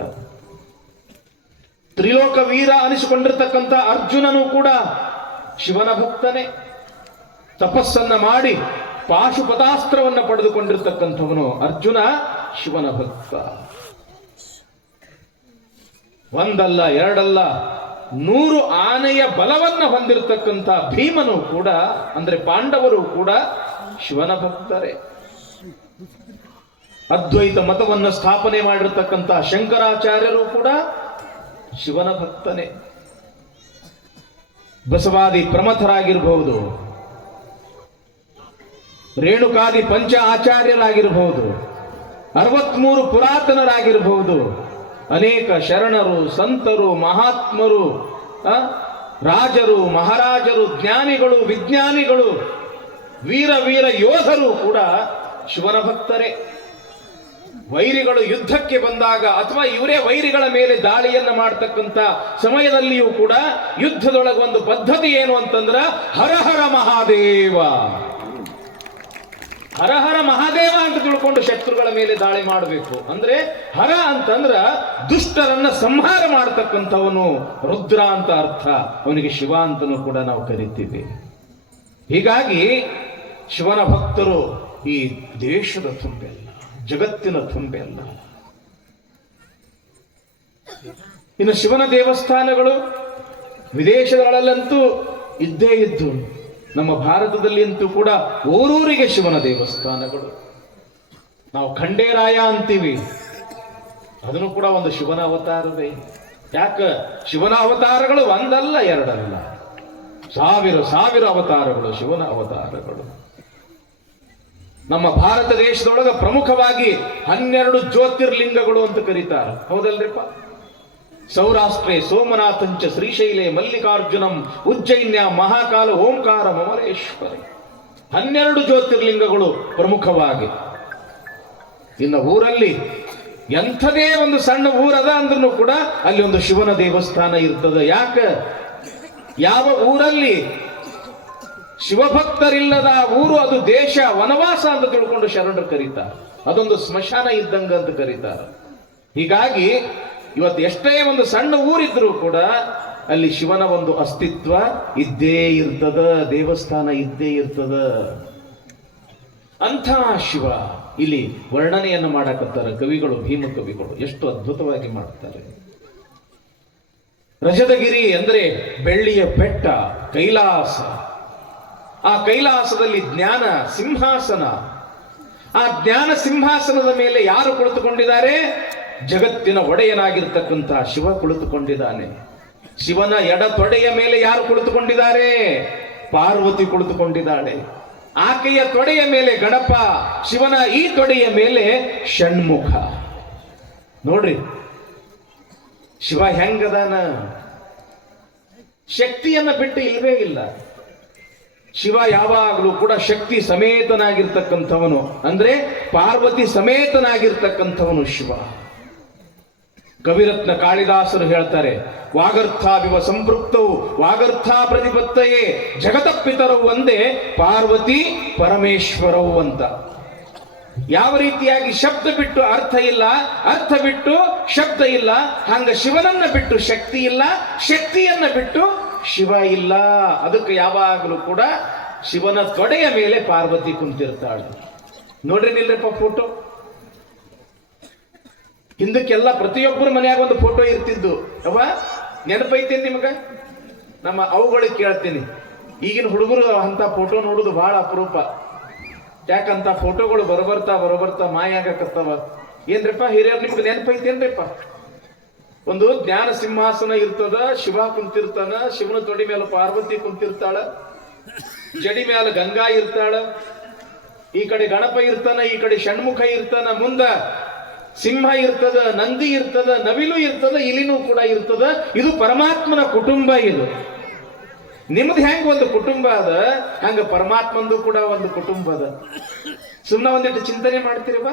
ತ್ರಿಲೋಕ ವೀರ ಅನಿಸಿಕೊಂಡಿರ್ತಕ್ಕಂಥ ಅರ್ಜುನನು ಕೂಡ ಶಿವನ ಭಕ್ತನೇ. ತಪಸ್ಸನ್ನ ಮಾಡಿ ಪಾಶುಪತಾಸ್ತ್ರವನ್ನ ಪಡೆದುಕೊಂಡಿರ್ತಕ್ಕಂಥವನು ಅರ್ಜುನ ಶಿವನ ಭಕ್ತ. ಒಂದಲ್ಲ ಎರಡಲ್ಲ 100 ಆನೆಯ ಬಲವನ್ನ ಹೊಂದಿರತಕ್ಕಂಥ ಭೀಮನು ಕೂಡ, ಅಂದ್ರೆ ಪಾಂಡವರು ಕೂಡ ಶಿವನ ಭಕ್ತರೇ. ಅದ್ವೈತ ಮತವನ್ನು ಸ್ಥಾಪನೆ ಮಾಡಿರ್ತಕ್ಕಂಥ ಶಂಕರಾಚಾರ್ಯರು ಕೂಡ ಶಿವನ ಭಕ್ತನೇ. ಬಸವಾದಿ ಪ್ರಮಥರಾಗಿರಬಹುದು, ರೇಣುಕಾದಿ ಪಂಚ ಆಚಾರ್ಯರಾಗಿರಬಹುದು, 63 ಪುರಾತನರಾಗಿರಬಹುದು, ಅನೇಕ ಶರಣರು, ಸಂತರು, ಮಹಾತ್ಮರು, ರಾಜರು, ಮಹಾರಾಜರು, ಜ್ಞಾನಿಗಳು, ವಿಜ್ಞಾನಿಗಳು, ವೀರ ವೀರ ಯೋಧರು ಕೂಡ ಶಿವನ ಭಕ್ತರೇ. ವೈರಿಗಳು ಯುದ್ಧಕ್ಕೆ ಬಂದಾಗ ಅಥವಾ ಇವರೇ ವೈರಿಗಳ ಮೇಲೆ ದಾಳಿಯನ್ನ ಮಾಡತಕ್ಕಂಥ ಸಮಯದಲ್ಲಿಯೂ ಕೂಡ ಯುದ್ಧದೊಳಗೆ ಒಂದು ಪದ್ಧತಿ ಏನು ಅಂತಂದ್ರ ಹರಹರ ಮಹಾದೇವ, ಹರಹರ ಮಹಾದೇವ ಅಂತ ತಿಳ್ಕೊಂಡು ಶತ್ರುಗಳ ಮೇಲೆ ದಾಳಿ ಮಾಡಬೇಕು. ಅಂದ್ರೆ ಹರ ಅಂತಂದ್ರ ದುಷ್ಟರನ್ನ ಸಂಹಾರ ಮಾಡತಕ್ಕಂಥವನು, ರುದ್ರ ಅಂತ ಅರ್ಥ. ಅವನಿಗೆ ಶಿವ ಅಂತನೂ ಕೂಡ ನಾವು ಕರಿತೀವಿ. ಹೀಗಾಗಿ ಶಿವನ ಭಕ್ತರು ಈ ದೇಶದ ತುಂಬೆಲ್ಲ, ಜಗತ್ತಿನ ತುಂಬೆಲ್ಲ. ಇನ್ನು ಶಿವನ ದೇವಸ್ಥಾನಗಳು ವಿದೇಶಗಳಲ್ಲಂತೂ ಇದ್ದೇ ಇದ್ದು, ನಮ್ಮ ಭಾರತದಲ್ಲಿ ಅಂತೂ ಕೂಡ ಊರೂರಿಗೆ ಶಿವನ ದೇವಸ್ಥಾನಗಳು. ನಾವು ಖಂಡೇರಾಯ ಅಂತೀವಿ, ಅದನ್ನು ಕೂಡ ಒಂದು ಶಿವನ ಅವತಾರವೇ. ಯಾಕ ಶಿವನ ಅವತಾರಗಳು ಒಂದಲ್ಲ ಎರಡಲ್ಲ, ಸಾವಿರ ಸಾವಿರ ಅವತಾರಗಳು ಶಿವನ ಅವತಾರಗಳು. ನಮ್ಮ ಭಾರತ ದೇಶದೊಳಗ ಪ್ರಮುಖವಾಗಿ 12 ಜ್ಯೋತಿರ್ಲಿಂಗಗಳು ಅಂತ ಕರೀತಾರೆ, ಹೌದಲ್ರಿಪ್ಪ? ಸೌರಾಷ್ಟ್ರೇ ಸೋಮನಾಥಂಚ ಶ್ರೀಶೈಲೇ ಮಲ್ಲಿಕಾರ್ಜುನಂ ಉಜ್ಜೈನ್ಯ ಮಹಾಕಾಲ ಓಂಕಾರ ಮಮಲೇಶ್ವರಿ. 12 ಜ್ಯೋತಿರ್ಲಿಂಗಗಳು ಪ್ರಮುಖವಾಗಿ. ಇನ್ನು ಊರಲ್ಲಿ ಎಂಥದೇ ಒಂದು ಸಣ್ಣ ಊರದ ಅಂದ್ರೂ ಕೂಡ ಅಲ್ಲಿ ಒಂದು ಶಿವನ ದೇವಸ್ಥಾನ ಇರ್ತದೆ. ಯಾಕೆ? ಯಾವ ಊರಲ್ಲಿ ಶಿವಭಕ್ತರಿಲ್ಲದ ಊರು ಅದು ದೇಶ ವನವಾಸ ಅಂತ ತಿಳ್ಕೊಂಡು ಶರಣರು ಕರೀತಾರೆ. ಅದೊಂದು ಸ್ಮಶಾನ ಇದ್ದಂಗ ಅಂತ ಕರೀತಾರೆ. ಹೀಗಾಗಿ ಇವತ್ತು ಎಷ್ಟೇ ಒಂದು ಸಣ್ಣ ಊರಿದ್ರೂ ಕೂಡ ಅಲ್ಲಿ ಶಿವನ ಒಂದು ಅಸ್ತಿತ್ವ ಇದ್ದೇ ಇರ್ತದ, ದೇವಸ್ಥಾನ ಇದ್ದೇ ಇರ್ತದ. ಅಂಥ ಶಿವ ಇಲ್ಲಿ ವರ್ಣನೆಯನ್ನು ಮಾಡಕತ್ತಾರೆ ಕವಿಗಳು, ಭೀಮ ಕವಿಗಳು ಎಷ್ಟು ಅದ್ಭುತವಾಗಿ ಮಾಡ್ತಾರೆ. ರಜತಗಿರಿ ಅಂದ್ರೆ ಬೆಳ್ಳಿಯ ಬೆಟ್ಟ, ಕೈಲಾಸ. ಆ ಕೈಲಾಸದಲ್ಲಿ ಜ್ಞಾನ ಸಿಂಹಾಸನ. ಆ ಜ್ಞಾನ ಸಿಂಹಾಸನದ ಮೇಲೆ ಯಾರು ಕುಳಿತುಕೊಂಡಿದ್ದಾರೆ? ಜಗತ್ತಿನ ಒಡೆಯನಾಗಿರ್ತಕ್ಕಂಥ ಶಿವ ಕುಳಿತುಕೊಂಡಿದ್ದಾನೆ. ಶಿವನ ಎಡ ತೊಡೆಯ ಮೇಲೆ ಯಾರು ಕುಳಿತುಕೊಂಡಿದ್ದಾರೆ? ಪಾರ್ವತಿ ಕುಳಿತುಕೊಂಡಿದ್ದಾಳೆ. ಆಕೆಯ ತೊಡೆಯ ಮೇಲೆ ಗಣಪ, ಶಿವನ ಈ ತೊಡೆಯ ಮೇಲೆ ಷಣ್ಮುಖ. ನೋಡ್ರಿ ಶಿವ ಹೆಂಗದಾನ, ಶಕ್ತಿಯನ್ನ ಬಿಟ್ಟು ಇಲ್ವೇ ಇಲ್ಲ. ಶಿವ ಯಾವಾಗಲೂ ಕೂಡ ಶಕ್ತಿ ಸಮೇತನಾಗಿರ್ತಕ್ಕಂಥವನು, ಅಂದ್ರೆ ಪಾರ್ವತಿ ಸಮೇತನಾಗಿರ್ತಕ್ಕಂಥವನು ಶಿವ. ಕವಿರತ್ನ ಕಾಳಿದಾಸರು ಹೇಳ್ತಾರೆ, ವಾಗರ್ಥಾಭಿವ ಸಂಪೃಕ್ತವು ವಾಗರ್ಥ ಪ್ರತಿಪತ್ತಯೇ ಜಗತಪ್ಪಿತರವು ಒಂದೇ ಪಾರ್ವತಿ ಪರಮೇಶ್ವರವು ಅಂತ. ಯಾವ ರೀತಿಯಾಗಿ ಶಬ್ದ ಬಿಟ್ಟು ಅರ್ಥ ಇಲ್ಲ, ಅರ್ಥ ಬಿಟ್ಟು ಶಬ್ದ ಇಲ್ಲ, ಹಂಗ ಶಿವನನ್ನ ಬಿಟ್ಟು ಶಕ್ತಿ ಇಲ್ಲ, ಶಕ್ತಿಯನ್ನ ಬಿಟ್ಟು ಶಿವ ಇಲ್ಲ. ಅದಕ್ಕೆ ಯಾವಾಗಲೂ ಕೂಡ ಶಿವನ ತೊಡೆಯ ಮೇಲೆ ಪಾರ್ವತಿ ಕುಂತಿರ್ತಾಳೆ. ನೋಡ್ರಿ ನಿಲ್ರಿಪ್ಪ ಫೋಟೋ. ಹಿಂದಕ್ಕೆಲ್ಲ ಪ್ರತಿಯೊಬ್ಬರ ಮನೆಯಾಗ ಒಂದು ಫೋಟೋ ಇರ್ತಿದ್ದು. ಅವ ನೆನಪೈತೇನೆ ನಿಮಗ? ನಮ್ಮ ಅವುಗಳಿಗೆ ಕೇಳ್ತೀನಿ, ಈಗಿನ ಹುಡುಗರು ಅಂತ ಫೋಟೋ ನೋಡುದು ಬಹಳ ಅಪರೂಪ. ಯಾಕಂತ ಫೋಟೋಗಳು ಬರಬರ್ತಾ ಮಾಯ ಆಗಕತ್ತವ. ಏನ್ರಿಪ್ಪ ಹಿರಿಯರು ನಿಮ್ಗೆ ನೆನಪೈತೇನ್ರಿಪ್ಪ? ಒಂದು ಜ್ಞಾನ ಸಿಂಹಾಸನ ಇರ್ತದ, ಶಿವ ಕುಂತಿರ್ತಾನ, ಶಿವನ ತೊಡಿ ಮೇಲೆ ಪಾರ್ವತಿ ಕುಂತಿರ್ತಾಳ, ಜಡಿ ಮೇಲೆ ಗಂಗಾ ಇರ್ತಾಳ, ಈ ಕಡೆ ಗಣಪ ಇರ್ತಾನ, ಈ ಕಡೆ ಷಣ್ಮುಖ ಇರ್ತಾನ, ಮುಂದ ಸಿಂಹ ಇರ್ತದ, ನಂದಿ ಇರ್ತದ, ನವಿಲು ಇರ್ತದ, ಇಲಿನೂ ಕೂಡ ಇರ್ತದ. ಇದು ಪರಮಾತ್ಮನ ಕುಟುಂಬ. ಇದು ನಿಮ್ದು ಹೆಂಗ ಒಂದು ಕುಟುಂಬ ಅದ, ಹಂಗ ಪರಮಾತ್ಮಂದು ಕೂಡ ಒಂದು ಕುಟುಂಬ ಅದ. ಸುಮ್ಮನೆ ಒಂದಿಟ್ಟು ಚಿಂತನೆ ಮಾಡ್ತಿರವ,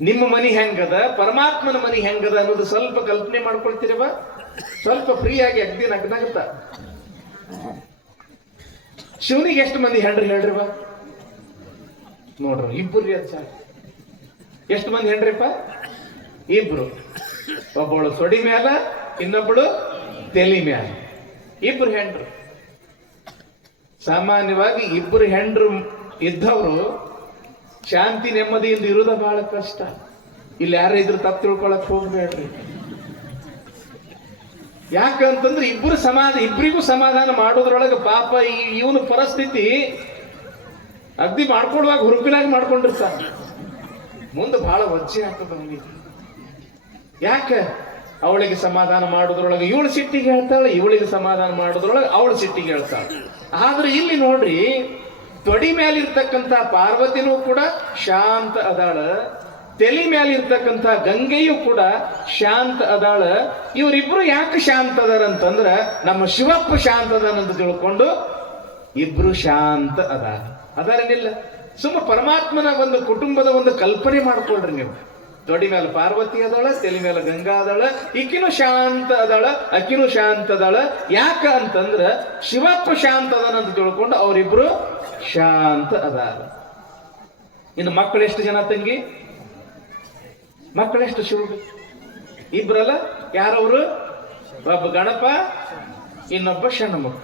ನಿಮ್ಮ ಮನಿ ಹೆಂಗದ, ಪರಮಾತ್ಮನ ಮನಿ ಹೆಂಗದ ಅನ್ನೋದು ಸ್ವಲ್ಪ ಕಲ್ಪನೆ ಮಾಡ್ಕೊಳ್ತಿರವ. ಸ್ವಲ್ಪ ಫ್ರೀ ಆಗಿ ಅಗ್ದಿ ನಗ್ನಗತ್ತ. ಶಿವನಿಗೆ ಎಷ್ಟು ಮಂದಿ ಹೆಂಡ್ರಿ ಹೇಳ್ರಿವ? ನೋಡ್ರಿ, ಇಬ್ಬರು ಸಾಕು. ಎಷ್ಟು ಮಂದಿ ಹೆಂಡ್ರಿಪ್ಪ? ಇಬ್ರು. ಒಬ್ಬಳು ಸೊಡಿ ಮ್ಯಾಲ, ಇನ್ನೊಬ್ಬಳು ತೆಲಿ ಮ್ಯಾಲ. ಇಬ್ರು ಹೆಂಡ್ರು. ಸಾಮಾನ್ಯವಾಗಿ ಇಬ್ಬರು ಹೆಂಡ್ರು ಇದ್ದವರು ಶಾಂತಿ ನೆಮ್ಮದಿಯಿಂದ ಇರುವುದ ಬಹಳ ಕಷ್ಟ. ಇಲ್ಲಿ ಯಾರ ಇದ್ರು ತಪ್ಪು ತಿಳ್ಕೊಳಕ್ ಹೋಗ್ಬೇಡ್ರಿ. ಯಾಕಂತಂದ್ರೆ ಇಬ್ಬರಿಗೂ ಸಮಾಧಾನ ಮಾಡೋದ್ರೊಳಗೆ ಪಾಪ ಇವನ ಪರಿಸ್ಥಿತಿ ಅಗ್ದಿ ಮಾಡ್ಕೊಳ್ಳುವಾಗ ಹುರುಪಿನಾಗಿ ಮಾಡ್ಕೊಂಡಿರ್ತಾನೆ. ಮುಂದೆ ಬಹಳ ವಜ್ಜೆ ಆಗ್ತದ ಅವನಿಗೆ. ಯಾಕೆ? ಅವಳಿಗೆ ಸಮಾಧಾನ ಮಾಡೋದ್ರೊಳಗೆ ಇವಳು ಸಿಟ್ಟಿಗೆ ಹೇಳ್ತಾಳೆ, ಇವಳಿಗೆ ಸಮಾಧಾನ ಮಾಡೋದ್ರೊಳಗೆ ಅವಳು ಸಿಟ್ಟಿಗೆ ಹೇಳ್ತಾಳೆ. ಆದ್ರೆ ಇಲ್ಲಿ ನೋಡ್ರಿ, ತೊಡಿ ಮೇಲಿರ್ತಕ್ಕಂಥ ಪಾರ್ವತಿನೂ ಕೂಡ ಶಾಂತ ಅದಾಳ, ತೆಲಿ ಮೇಲಿರ್ತಕ್ಕಂಥ ಗಂಗೆಯೂ ಕೂಡ ಶಾಂತ ಅದಾಳ. ಇವರಿಬ್ರು ಯಾಕೆ ಶಾಂತ ಅದಾರ ಅಂತಂದ್ರ ನಮ್ಮ ಶಿವಪ್ಪ ಶಾಂತ ಅದಾನಂತ ತಿಳ್ಕೊಂಡು ಇಬ್ರು ಶಾಂತ ಅದಾರೇನಿಲ್ಲ. ಸುಮ್ಮ ಪರಮಾತ್ಮನ ಒಂದು ಕುಟುಂಬದ ಒಂದು ಕಲ್ಪನೆ ಮಾಡ್ಕೊಳ್ರಿ ನೀವು. ತೊಡಿ ಮೇಲೆ ಪಾರ್ವತಿ ಅದಾಳ, ತೆಲಿ ಮೇಲೆ ಗಂಗಾ ಅದಾಳ, ಈಕಿನೂ ಶಾಂತ ಅದಾಳ, ಅಕ್ಕಿನೂ ಶಾಂತ ಅದಾಳ. ಯಾಕ ಅಂತಂದ್ರ ಶಿವಪ್ಪ ಶಾಂತ ಅದಾನಂತ ತಿಳ್ಕೊಂಡು ಅವರಿಬ್ರು ಶಾಂತ ಅದಾರ. ಇನ್ನು ಮಕ್ಕಳು ಎಷ್ಟು ಜನ ತಂಗಿ? ಮಕ್ಕಳೆಷ್ಟು ಶಿವ? ಇಬ್ರಲ್ಲ. ಯಾರವರು? ಒಬ್ಬ ಗಣಪ, ಇನ್ನೊಬ್ಬ ಷಣ್ಮುಖ.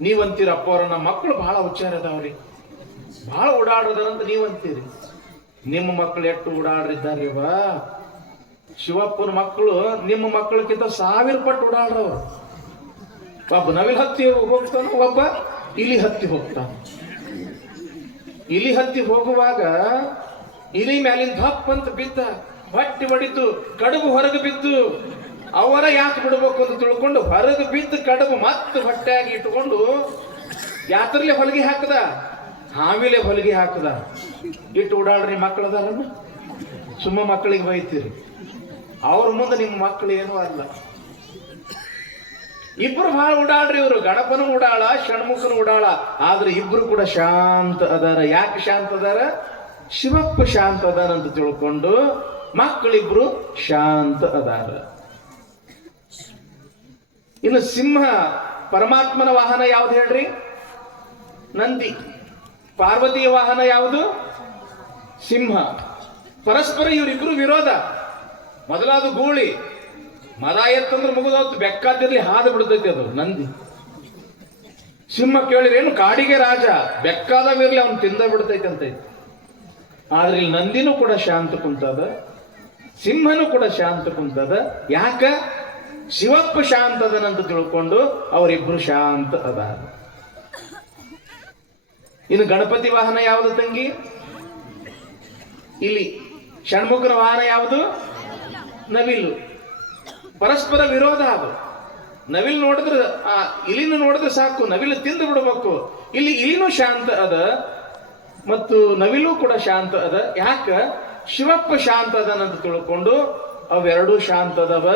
ನೀವಂತೀರ ಅಪ್ಪ ಅವ್ರ ನಮ್ಮ ಮಕ್ಕಳು ಬಹಳ ಉಚ್ಚಾರ ಅದಾವ್ರಿ, ಬಹಳ ಓಡಾಡೋದಂತ ನೀವಂತೀರಿ. ನಿಮ್ಮ ಮಕ್ಕಳು ಎಷ್ಟು ಓಡಾಡ್ರಿದ್ದಾರಿವ? ಶಿವಪ್ಪನ ಮಕ್ಕಳು ನಿಮ್ಮ ಮಕ್ಕಳಕ್ಕಿಂತ 1000 ಪಟ್ಟು ಓಡಾಡ್ರವ್ರು. ಒಬ್ಬ ನವಿಲ್ ಹತ್ತಿ ಹೋಗ್ತಾನ, ಒಬ್ಬ ಇಲಿ ಹತ್ತಿ ಹೋಗ್ತಾನ. ಇಲಿ ಹತ್ತಿ ಹೋಗುವಾಗ ಇಲಿ ಮ್ಯಾಲಿನ ದಪ್ಪ ಅಂತ ಬಿದ್ದ, ಹೊಟ್ಟಿ ಹೊಡಿತು, ಕಡುಬು ಹೊರಗೆ ಬಿದ್ದು. ಅವರ ಯಾಕೆ ಬಿಡ್ಬೇಕು ಅಂತ ತಿಳ್ಕೊಂಡು ಹೊರಗೆ ಬಿದ್ದು ಕಡುಬು ಮತ್ತೆ ಹೊಟ್ಟೆಯಾಗಿ ಇಟ್ಕೊಂಡು ಯಾತ್ರಲೆ ಹೊಲಿಗೆ ಹಾಕದ, ಹಾವಿಲೆ ಹೊಲಿಗೆ ಹಾಕದ. ಇಟ್ಟು ಓಡಾಡ್ರಿ ಮಕ್ಕಳದಾರನ್ನ. ಸುಮ್ಮ ಮಕ್ಕಳಿಗೆ ಬೈತೀರಿ, ಅವ್ರ ಮುಂದೆ ನಿಮ್ಮ ಮಕ್ಕಳು ಏನೂ ಅಲ್ಲ. ಇಬ್ರು ಬಹಳ ಓಡಾಡ್ರಿ. ಇವರು ಗಣಪನು ಓಡಾಳ, ಷಣ್ಮುಖನು ಓಡಾಳ. ಆದ್ರೆ ಇಬ್ರು ಕೂಡ ಶಾಂತ ಅದಾರ. ಯಾಕೆ ಶಾಂತ ಅದಾರ? ಶಿವಪ್ಪ ಶಾಂತ ಅದಾರಂತ ತಿಳ್ಕೊಂಡು ಮಕ್ಕಳಿಬ್ರು ಶಾಂತ ಅದಾರ. ಇನ್ನು ಸಿಂಹ, ಪರಮಾತ್ಮನ ವಾಹನ ಯಾವ್ದು ಹೇಳ್ರಿ? ನಂದಿ. ಪಾರ್ವತಿಯ ವಾಹನ ಯಾವುದು? ಸಿಂಹ. ಪರಸ್ಪರ ಇವರಿಬ್ರು ವಿರೋಧ. ಮೊದಲಾದ ಗೂಳಿ, ಮದ ಎತ್ತಂದ್ರೆ ಮುಗಿದೋತ್ತು, ಬೆಕ್ಕಾದಿರ್ಲಿ ಹಾದು ಬಿಡ್ತೈತಿ ಅದು ನಂದಿ. ಸಿಂಹ ಕೇಳಿರೇನು ಕಾಡಿಗೆ ರಾಜ, ಬೆಕ್ಕಾದವಿರ್ಲಿ ಅವ್ನು ತಿಂದ ಬಿಡ್ತೈತಿ ಅಂತೈತಿ. ಆದ್ರೆ ಇಲ್ಲಿ ನಂದಿನೂ ಕೂಡ ಶಾಂತ ಕುಂತದ, ಸಿಂಹನೂ ಕೂಡ ಶಾಂತ ಕುಂತದ. ಯಾಕ? ಶಿವಪ್ಪ ಶಾಂತ ಅದನಂತ ತಿಳ್ಕೊಂಡು ಅವರಿಬ್ರು ಶಾಂತ ಅದಾರ. ಇನ್ನು ಗಣಪತಿ ವಾಹನ ಯಾವುದು ತಂಗಿ? ಇಲಿ. ಷಣ್ಮುಖನ ವಾಹನ ಯಾವುದು? ನವಿಲು. ಪರಸ್ಪರ ವಿರೋಧ ಅದು. ನವಿಲು ನೋಡಿದ್ರೆ ಇಲಿನ ನೋಡಿದ್ರೆ ಸಾಕು, ನವಿಲು ತಿಂದು ಬಿಡಬೇಕು. ಇಲ್ಲಿ ಇಲಿನೂ ಶಾಂತ ಅದ ಮತ್ತು ನವಿಲು ಕೂಡ ಶಾಂತ ಅದ. ಯಾಕ? ಶಿವಪ್ಪ ಶಾಂತ ಅದನಂತ ತಿಳ್ಕೊಂಡು ಅವೆರಡೂ ಶಾಂತ ಅದಾವ.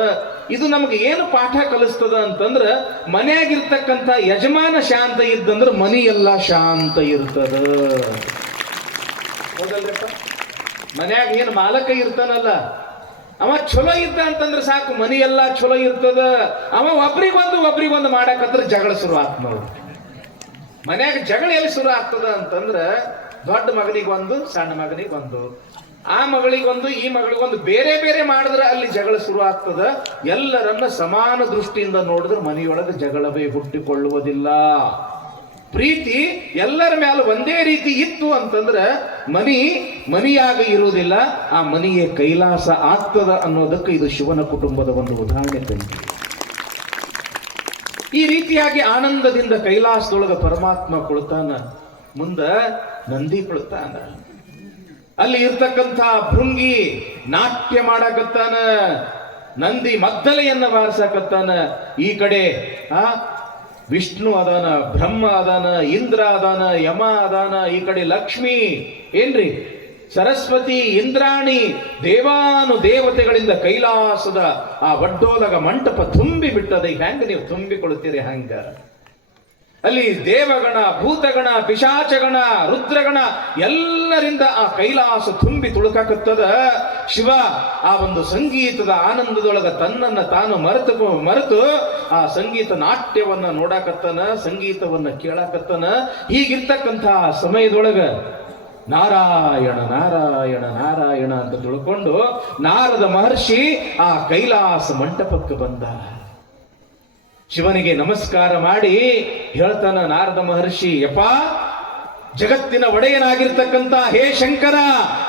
ಇದು ನಮಗೆ ಏನು ಪಾಠ ಕಲಿಸ್ತದ ಅಂತಂದ್ರ, ಮನೆಯಾಗಿರ್ತಕ್ಕಂಥ ಯಜಮಾನ ಶಾಂತ ಇದ್ದಂದ್ರೆ ಮನಿ ಎಲ್ಲ ಶಾಂತ ಇರ್ತದ. ಹೌದಲ್ರಪ್ಪ? ಮನ್ಯಾಗ ಏನು ಮಾಲಕ ಇರ್ತಾನಲ್ಲ, ಅವ ಚಲೋ ಇದ್ದ ಅಂತಂದ್ರೆ ಸಾಕು, ಮನಿ ಎಲ್ಲ ಚಲೋ ಇರ್ತದ. ಅವ ಒಬ್ರಿಗೊಂದು ಮಾಡಕತ್ರ ಜಗಳ ಶುರು ಆಗ್ತ ನೋಡ್ರಿ. ಮನ್ಯಾಗ ಜಗಳ ಎಲ್ಲಿ ಶುರು ಆಗ್ತದ ಅಂತಂದ್ರ, ದೊಡ್ಡ ಮಗನಿಗೊಂದು, ಸಣ್ಣ ಮಗನಿಗೊಂದು, ಆ ಮಗಳಿಗೊಂದು, ಈ ಮಗಳಿಗೊಂದು, ಬೇರೆ ಬೇರೆ ಮಾಡಿದ್ರೆ ಅಲ್ಲಿ ಜಗಳ ಶುರು ಆಗ್ತದ. ಎಲ್ಲರನ್ನ ಸಮಾನ ದೃಷ್ಟಿಯಿಂದ ನೋಡಿದ್ರೆ ಮನೆಯೊಳಗೆ ಜಗಳವೇ ಹುಟ್ಟಿಕೊಳ್ಳುವುದಿಲ್ಲ. ಪ್ರೀತಿ ಎಲ್ಲರ ಮೇಲೆ ಒಂದೇ ರೀತಿ ಇತ್ತು ಅಂತಂದ್ರೆ ಮನಿಯಾಗ ಇರುವುದಿಲ್ಲ, ಆ ಮನಿಯೇ ಕೈಲಾಸ ಆಗ್ತದ ಅನ್ನೋದಕ್ಕೆ ಇದು ಶಿವನ ಕುಟುಂಬದ ಒಂದು ಉದಾಹರಣೆ ತಂಗಿ. ಈ ರೀತಿಯಾಗಿ ಆನಂದದಿಂದ ಕೈಲಾಸದೊಳಗ ಪರಮಾತ್ಮ ಕುಳಿತಾನ, ಮುಂದ ನಂದಿ ಕುಳಿತಾನ. ಅಲ್ಲಿ ಇರ್ತಕ್ಕಂಥ ಭೃಂಗಿ ನಾಟ್ಯ ಮಾಡಕತ್ತಾನ, ನಂದಿ ಮದ್ದಲೆಯನ್ನ ಬಾರಿಸಕತ್ತಾನ. ಈ ಕಡೆ ವಿಷ್ಣು ಅದಾನ, ಬ್ರಹ್ಮ ಅದಾನ, ಇಂದ್ರ ಅದಾನ, ಯಮ ಅದಾನ, ಈ ಕಡೆ ಲಕ್ಷ್ಮಿ ಏನ್ರಿ ಸರಸ್ವತಿ, ಇಂದ್ರಾಣಿ, ದೇವಾನು ದೇವತೆಗಳಿಂದ ಕೈಲಾಸದ ಆ ಒಡ್ಡೋಲಗ ಮಂಟಪ ತುಂಬಿ ಬಿಟ್ಟದೆ. ಹೆಂಗ ನೀವು ತುಂಬಿಕೊಳ್ತೀರಿ ಹಂಗ. ಅಲ್ಲಿ ದೇವಗಣ, ಭೂತಗಣ, ಪಿಶಾಚಗಣ, ರುದ್ರಗಣ ಎಲ್ಲರಿಂದ ಆ ಕೈಲಾಸ ತುಂಬಿ ತುಳುಕಾಕತ್ತದ. ಶಿವ ಆ ಒಂದು ಸಂಗೀತದ ಆನಂದದೊಳಗ ತನ್ನನ್ನ ತಾನು ಮರೆತು ಆ ಸಂಗೀತ ನಾಟ್ಯವನ್ನ ನೋಡಾಕತ್ತನ, ಸಂಗೀತವನ್ನ ಕೇಳಾಕತ್ತನ. ಹೀಗಿರ್ತಕ್ಕಂಥ ಸಮಯದೊಳಗ ನಾರಾಯಣ ನಾರಾಯಣ ನಾರಾಯಣ ಅಂತ ತಿಳ್ಕೊಂಡು ನಾರದ ಮಹರ್ಷಿ ಆ ಕೈಲಾಸ ಮಂಟಪಕ್ಕೆ ಬಂದ. ಶಿವನಿಗೆ ನಮಸ್ಕಾರ ಮಾಡಿ ಹೇಳ್ತಾನ ನಾರದ ಮಹರ್ಷಿ, ಯಪ್ಪ, ಜಗತ್ತಿನ ಒಡೆಯನಾಗಿರ್ತಕ್ಕಂಥ ಹೇ ಶಂಕರ,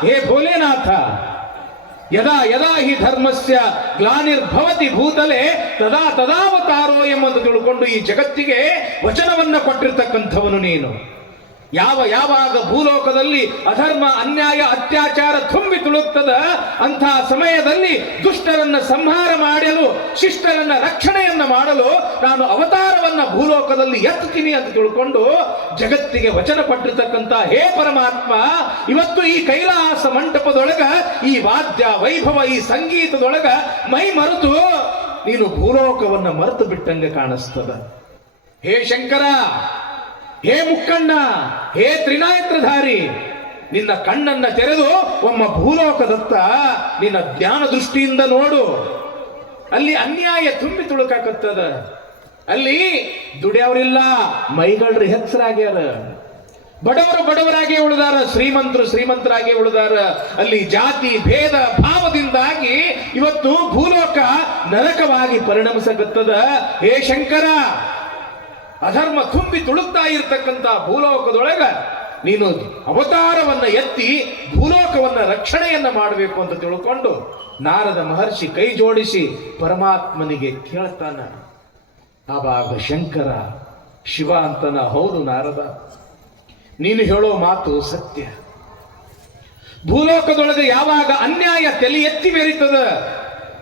ಹೇ ಭೋಲೆನಾಥ, ಯದಾ ಯದಾ ಹಿ ಧರ್ಮಸ್ಯ ಗ್ಲಾನಿರ್ಭವತಿ ಭೂತಲೆ ತದಾ ತದಾವತಾರೋ ಎಂಬಂದು ತಿಳ್ಕೊಂಡು ಈ ಜಗತ್ತಿಗೆ ವಚನವನ್ನ ಕೊಟ್ಟಿರ್ತಕ್ಕಂಥವನು ನೀನು. ಯಾವಾಗ ಭೂಲೋಕದಲ್ಲಿ ಅಧರ್ಮ, ಅನ್ಯಾಯ, ಅತ್ಯಾಚಾರ ತುಂಬಿ ತುಳುಕ್ತದ ಅಂಥ ಸಮಯದಲ್ಲಿ ದುಷ್ಟರನ್ನ ಸಂಹಾರ ಮಾಡಲು, ಶಿಷ್ಟರನ್ನ ರಕ್ಷಣೆಯನ್ನ ಮಾಡಲು ನಾನು ಅವತಾರವನ್ನ ಭೂಲೋಕದಲ್ಲಿ ಎತ್ತುತ್ತೀನಿ ಅಂತ ತಿಳ್ಕೊಂಡು ಜಗತ್ತಿಗೆ ವಚನ ಕೊಟ್ಟಿರ್ತಕ್ಕಂಥ ಹೇ ಪರಮಾತ್ಮ, ಇವತ್ತು ಈ ಕೈಲಾಸ ಮಂಟಪದೊಳಗ ಈ ವಾದ್ಯ ವೈಭವ, ಈ ಸಂಗೀತದೊಳಗ ಮೈ ಮರೆತು ನೀನು ಭೂಲೋಕವನ್ನ ಮರೆತು ಬಿಟ್ಟಂಗೆ ಕಾಣಿಸ್ತದ. ಹೇ ಶಂಕರ, ಹೇ ಮುಕ್ಕಣ್ಣ, ಹೇ ತ್ರಿನಾಯತ್ರಧಾರಿ, ನಿನ್ನ ಕಣ್ಣನ್ನ ತೆರೆದು ಒಮ್ಮ ಭೂಲೋಕದತ್ತ ನಿನ್ನ ಜ್ಞಾನ ದೃಷ್ಟಿಯಿಂದ ನೋಡು. ಅಲ್ಲಿ ಅನ್ಯಾಯ ತುಂಬಿ ತುಳುಕಾಕತ್ತದ. ಅಲ್ಲಿ ದುಡಿಯವ್ರಿಲ್ಲ, ಮೈಗಳ್ರಿ ಹೆಸರಾಗ್ಯಾರ. ಬಡವರು ಬಡವರಾಗಿ ಉಳಿದಾರ, ಶ್ರೀಮಂತರು ಶ್ರೀಮಂತರಾಗಿ ಉಳಿದಾರ. ಅಲ್ಲಿ ಜಾತಿ ಭೇದ ಭಾವದಿಂದಾಗಿ ಇವತ್ತು ಭೂಲೋಕ ನರಕವಾಗಿ ಪರಿಣಮಿಸಕತ್ತದ. ಹೇ ಶಂಕರ, ಅಧರ್ಮ ತುಂಬಿ ತುಳುಕ್ತಾ ಇರತಕ್ಕಂಥ ಭೂಲೋಕದೊಳಗ ನೀನು ಅವತಾರವನ್ನ ಎತ್ತಿ ಭೂಲೋಕವನ್ನ ರಕ್ಷಣೆಯನ್ನ ಮಾಡಬೇಕು ಅಂತ ತಿಳ್ಕೊಂಡು ನಾರದ ಮಹರ್ಷಿ ಕೈ ಜೋಡಿಸಿ ಪರಮಾತ್ಮನಿಗೆ ಕೇಳ್ತಾನ. ಆವಾಗ ಶಂಕರ ಶಿವ ಅಂತನ, ಹೌದು ನಾರದ, ನೀನು ಹೇಳೋ ಮಾತು ಸತ್ಯ. ಭೂಲೋಕದೊಳಗೆ ಯಾವಾಗ ಅನ್ಯಾಯ ತಲೆ ಎತ್ತಿ ಮೆರೀತದ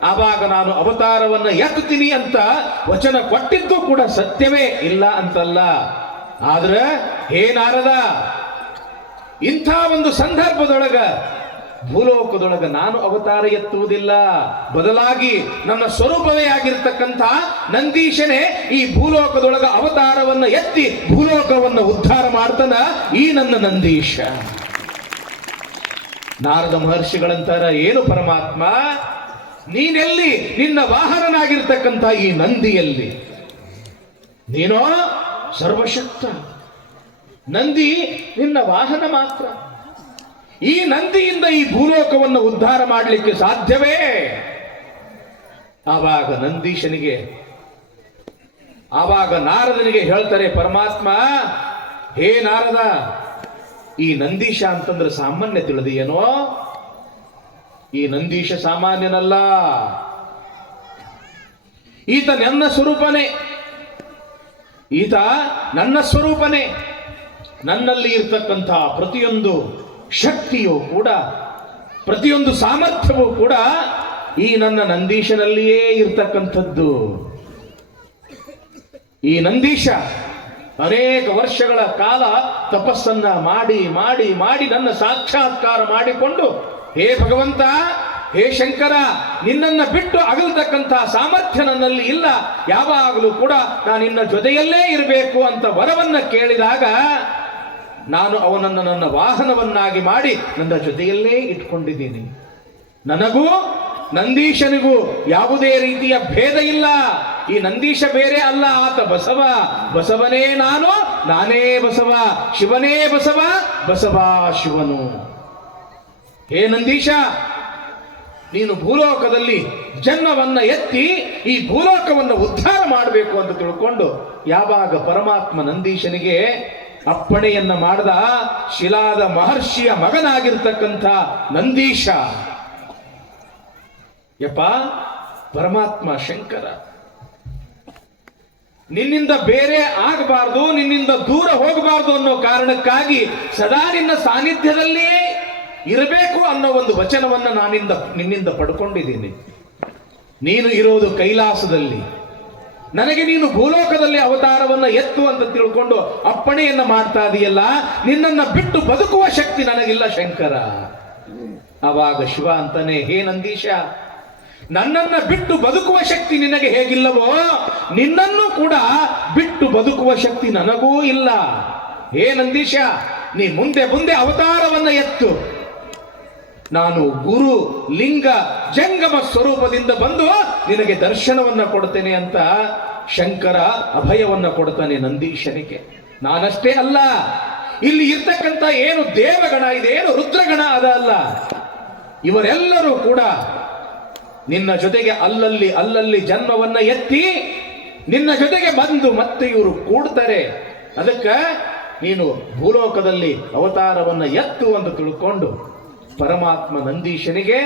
ಆವಾಗ ನಾನು ಅವತಾರವನ್ನ ಎತ್ತುತ್ತೀನಿ ಅಂತ ವಚನ ಕೊಟ್ಟಿದ್ದು ಕೂಡ ಸತ್ಯವೇ, ಇಲ್ಲ ಅಂತಲ್ಲ. ಆದ್ರೆ ಹೇ ನಾರದ, ಇಂಥ ಒಂದು ಸಂದರ್ಭದೊಳಗ ಭೂಲೋಕದೊಳಗ ನಾನು ಅವತಾರ ಎತ್ತುವುದಿಲ್ಲ, ಬದಲಾಗಿ ನನ್ನ ಸ್ವರೂಪವೇ ಆಗಿರ್ತಕ್ಕಂಥ ನಂದೀಶನೇ ಈ ಭೂಲೋಕದೊಳಗ ಅವತಾರವನ್ನ ಎತ್ತಿ ಭೂಲೋಕವನ್ನ ಉದ್ಧಾರ ಮಾಡ್ತಾನ ಈ ನನ್ನ ನಂದೀಶ. ನಾರದ ಮಹರ್ಷಿಗಳಂತಾರ, ಏನು ಪರಮಾತ್ಮ, ನೀನೆಲ್ಲಿ ನಿನ್ನ ವಾಹನನಾಗಿರ್ತಕ್ಕಂಥ ಈ ನಂದಿಯಲ್ಲಿ? ನೀನೋ ಸರ್ವಶಕ್ತ, ನಂದಿ ನಿನ್ನ ವಾಹನ ಮಾತ್ರ. ಈ ನಂದಿಯಿಂದ ಈ ಭೂಲೋಕವನ್ನು ಉದ್ಧಾರ ಮಾಡಲಿಕ್ಕೆ ಸಾಧ್ಯವೇ? ಆವಾಗ ನಂದೀಶನಿಗೆ, ಆವಾಗ ನಾರದನಿಗೆ ಹೇಳ್ತಾರೆ ಪರಮಾತ್ಮ, ಹೇ ನಾರದ, ಈ ನಂದೀಶ ಅಂತಂದ್ರೆ ಸಾಮಾನ್ಯ ತಿಳಿದಿಯೇನೋ? ಈ ನಂದೀಶ ಸಾಮಾನ್ಯನಲ್ಲ, ಈತ ನನ್ನ ಸ್ವರೂಪನೇ, ಈತ ನನ್ನ ಸ್ವರೂಪನೇ. ನನ್ನಲ್ಲಿ ಇರ್ತಕ್ಕಂಥ ಪ್ರತಿಯೊಂದು ಶಕ್ತಿಯೂ ಕೂಡ, ಪ್ರತಿಯೊಂದು ಸಾಮರ್ಥ್ಯವೂ ಕೂಡ ಈ ನನ್ನ ನಂದೀಶನಲ್ಲಿಯೇ ಇರ್ತಕ್ಕಂಥದ್ದು. ಈ ನಂದೀಶ ಅನೇಕ ವರ್ಷಗಳ ಕಾಲ ತಪಸ್ಸನ್ನ ಮಾಡಿ ಮಾಡಿ ಮಾಡಿ ನನ್ನ ಸಾಕ್ಷಾತ್ಕಾರ ಮಾಡಿಕೊಂಡು, ಹೇ ಭಗವಂತ, ಹೇ ಶಂಕರ, ನಿನ್ನನ್ನ ಬಿಟ್ಟು ಅಗಲ್ತಕ್ಕಂಥ ಸಾಮರ್ಥ್ಯ ನನ್ನಲ್ಲಿ ಇಲ್ಲ, ಯಾವಾಗಲೂ ಕೂಡ ನಾನು ನಿನ್ನ ಜೊತೆಯಲ್ಲೇ ಇರಬೇಕು ಅಂತ ವರವನ್ನ ಕೇಳಿದಾಗ ನಾನು ಅವನನ್ನು ನನ್ನ ವಾಹನವನ್ನಾಗಿ ಮಾಡಿ ನನ್ನ ಜೊತೆಯಲ್ಲೇ ಇಟ್ಕೊಂಡಿದ್ದೀನಿ. ನನಗೂ ನಂದೀಶನಿಗೂ ಯಾವುದೇ ರೀತಿಯ ಭೇದ ಇಲ್ಲ. ಈ ನಂದೀಶ ಬೇರೆ ಅಲ್ಲ, ಆತ ಬಸವ, ಬಸವನೇ ನಾನು, ನಾನೇ ಬಸವ, ಶಿವನೇ ಬಸವ, ಬಸವ ಶಿವನು. ಹೇ ನಂದೀಶ, ನೀನು ಭೂಲೋಕದಲ್ಲಿ ಜನ್ಮವನ್ನ ಎತ್ತಿ ಈ ಭೂಲೋಕವನ್ನು ಉದ್ಧಾರ ಮಾಡಬೇಕು ಅಂತ ತಿಳ್ಕೊಂಡು ಯಾವಾಗ ಪರಮಾತ್ಮ ನಂದೀಶನಿಗೆ ಅಪ್ಪಣೆಯನ್ನ ಮಾಡಿದ, ಶಿಲಾದ ಮಹರ್ಷಿಯ ಮಗನಾಗಿರ್ತಕ್ಕಂಥ ನಂದೀಶ, ಯಪ್ಪ ಪರಮಾತ್ಮ ಶಂಕರ, ನಿನ್ನಿಂದ ಬೇರೆ ಆಗಬಾರ್ದು, ನಿನ್ನಿಂದ ದೂರ ಹೋಗಬಾರ್ದು ಅನ್ನೋ ಕಾರಣಕ್ಕಾಗಿ ಸದಾ ನಿನ್ನ ಸಾನ್ನಿಧ್ಯದಲ್ಲಿಯೇ ಇರಬೇಕು ಅನ್ನೋ ಒಂದು ವಚನವನ್ನ ನಿನ್ನಿಂದ ಪಡ್ಕೊಂಡಿದ್ದೀನಿ. ನೀನು ಇರೋದು ಕೈಲಾಸದಲ್ಲಿ, ನನಗೆ ನೀನು ಭೂಲೋಕದಲ್ಲಿ ಅವತಾರವನ್ನ ಎತ್ತು ಅಂತ ತಿಳ್ಕೊಂಡು ಅಪ್ಪಣೆಯನ್ನ ಮಾಡ್ತಾ ಇದೆಯಲ್ಲ, ನಿನ್ನನ್ನ ಬಿಟ್ಟು ಬದುಕುವ ಶಕ್ತಿ ನನಗಿಲ್ಲ ಶಂಕರ. ಆವಾಗ ಶಿವ ಅಂತಾನೆ, ಹೇ ನಂದೀಶ, ನನ್ನನ್ನ ಬಿಟ್ಟು ಬದುಕುವ ಶಕ್ತಿ ನಿನಗೆ ಹೇಗಿಲ್ಲವೋ ನಿನ್ನನ್ನು ಕೂಡ ಬಿಟ್ಟು ಬದುಕುವ ಶಕ್ತಿ ನನಗೂ ಇಲ್ಲ. ಹೇ ನಂದೀಶ, ನೀ ಮುಂದೆ ಮುಂದೆ ಅವತಾರವನ್ನ ಎತ್ತು, ನಾನು ಗುರು ಲಿಂಗ ಜಂಗಮ ಸ್ವರೂಪದಿಂದ ಬಂದು ನಿನಗೆ ದರ್ಶನವನ್ನ ಕೊಡ್ತೇನೆ ಅಂತ ಶಂಕರ ಅಭಯವನ್ನ ಕೊಡ್ತಾನೆ ನಂದೀಶನಿಗೆ. ನಾನಷ್ಟೇ ಅಲ್ಲ, ಇಲ್ಲಿ ಇರ್ತಕ್ಕಂಥ ಏನು ದೇವಗಣ ಇದೆ, ಏನು ರುದ್ರಗಣ ಅಲ್ಲ, ಇವರೆಲ್ಲರೂ ಕೂಡ ನಿನ್ನ ಜೊತೆಗೆ ಅಲ್ಲಲ್ಲಿ ಜನ್ಮವನ್ನ ಎತ್ತಿ ನಿನ್ನ ಜೊತೆಗೆ ಬಂದು ಮತ್ತೆ ಇವರು ಕೂಡ್ತಾರೆ. ಅದಕ್ಕೆ ನೀನು ಭೂಲೋಕದಲ್ಲಿ ಅವತಾರವನ್ನ ಎತ್ತು ಅಂತ ತಿಳ್ಕೊಂಡು ಪರಮಾತ್ಮ ನಂದೀಶನಿಗೆ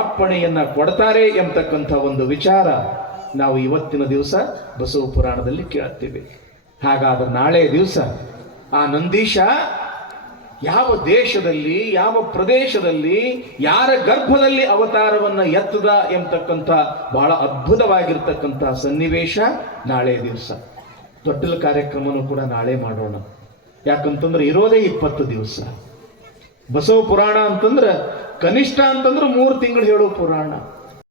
ಅಪ್ಪಣೆಯನ್ನ ಕೊಡ್ತಾರೆ ಎಂಬತಕ್ಕಂಥ ಒಂದು ವಿಚಾರ ನಾವು ಇವತ್ತಿನ ದಿವಸ ಬಸವ ಪುರಾಣದಲ್ಲಿ ಕೇಳುತ್ತೇವೆ. ಹಾಗಾದ್ರೆ ನಾಳೆ ದಿವಸ ಆ ನಂದೀಶ ಯಾವ ದೇಶದಲ್ಲಿ, ಯಾವ ಪ್ರದೇಶದಲ್ಲಿ, ಯಾರ ಗರ್ಭದಲ್ಲಿ ಅವತಾರವನ್ನ ಎತ್ತದ ಎಂಬತಕ್ಕಂಥ ಬಹಳ ಅದ್ಭುತವಾಗಿರ್ತಕ್ಕಂಥ ಸನ್ನಿವೇಶ ನಾಳೆ ದಿವಸ. ತೊಟ್ಟಿಲ ಕಾರ್ಯಕ್ರಮನೂ ಕೂಡ ನಾಳೆ ಮಾಡೋಣ. ಯಾಕಂತಂದ್ರೆ ಇರೋದೇ 20 ದಿವಸ. ಬಸವ ಪುರಾಣ ಅಂತಂದ್ರೆ ಕನಿಷ್ಠ ಅಂತಂದ್ರೆ 3 ತಿಂಗಳು ಹೇಳೋ ಪುರಾಣ.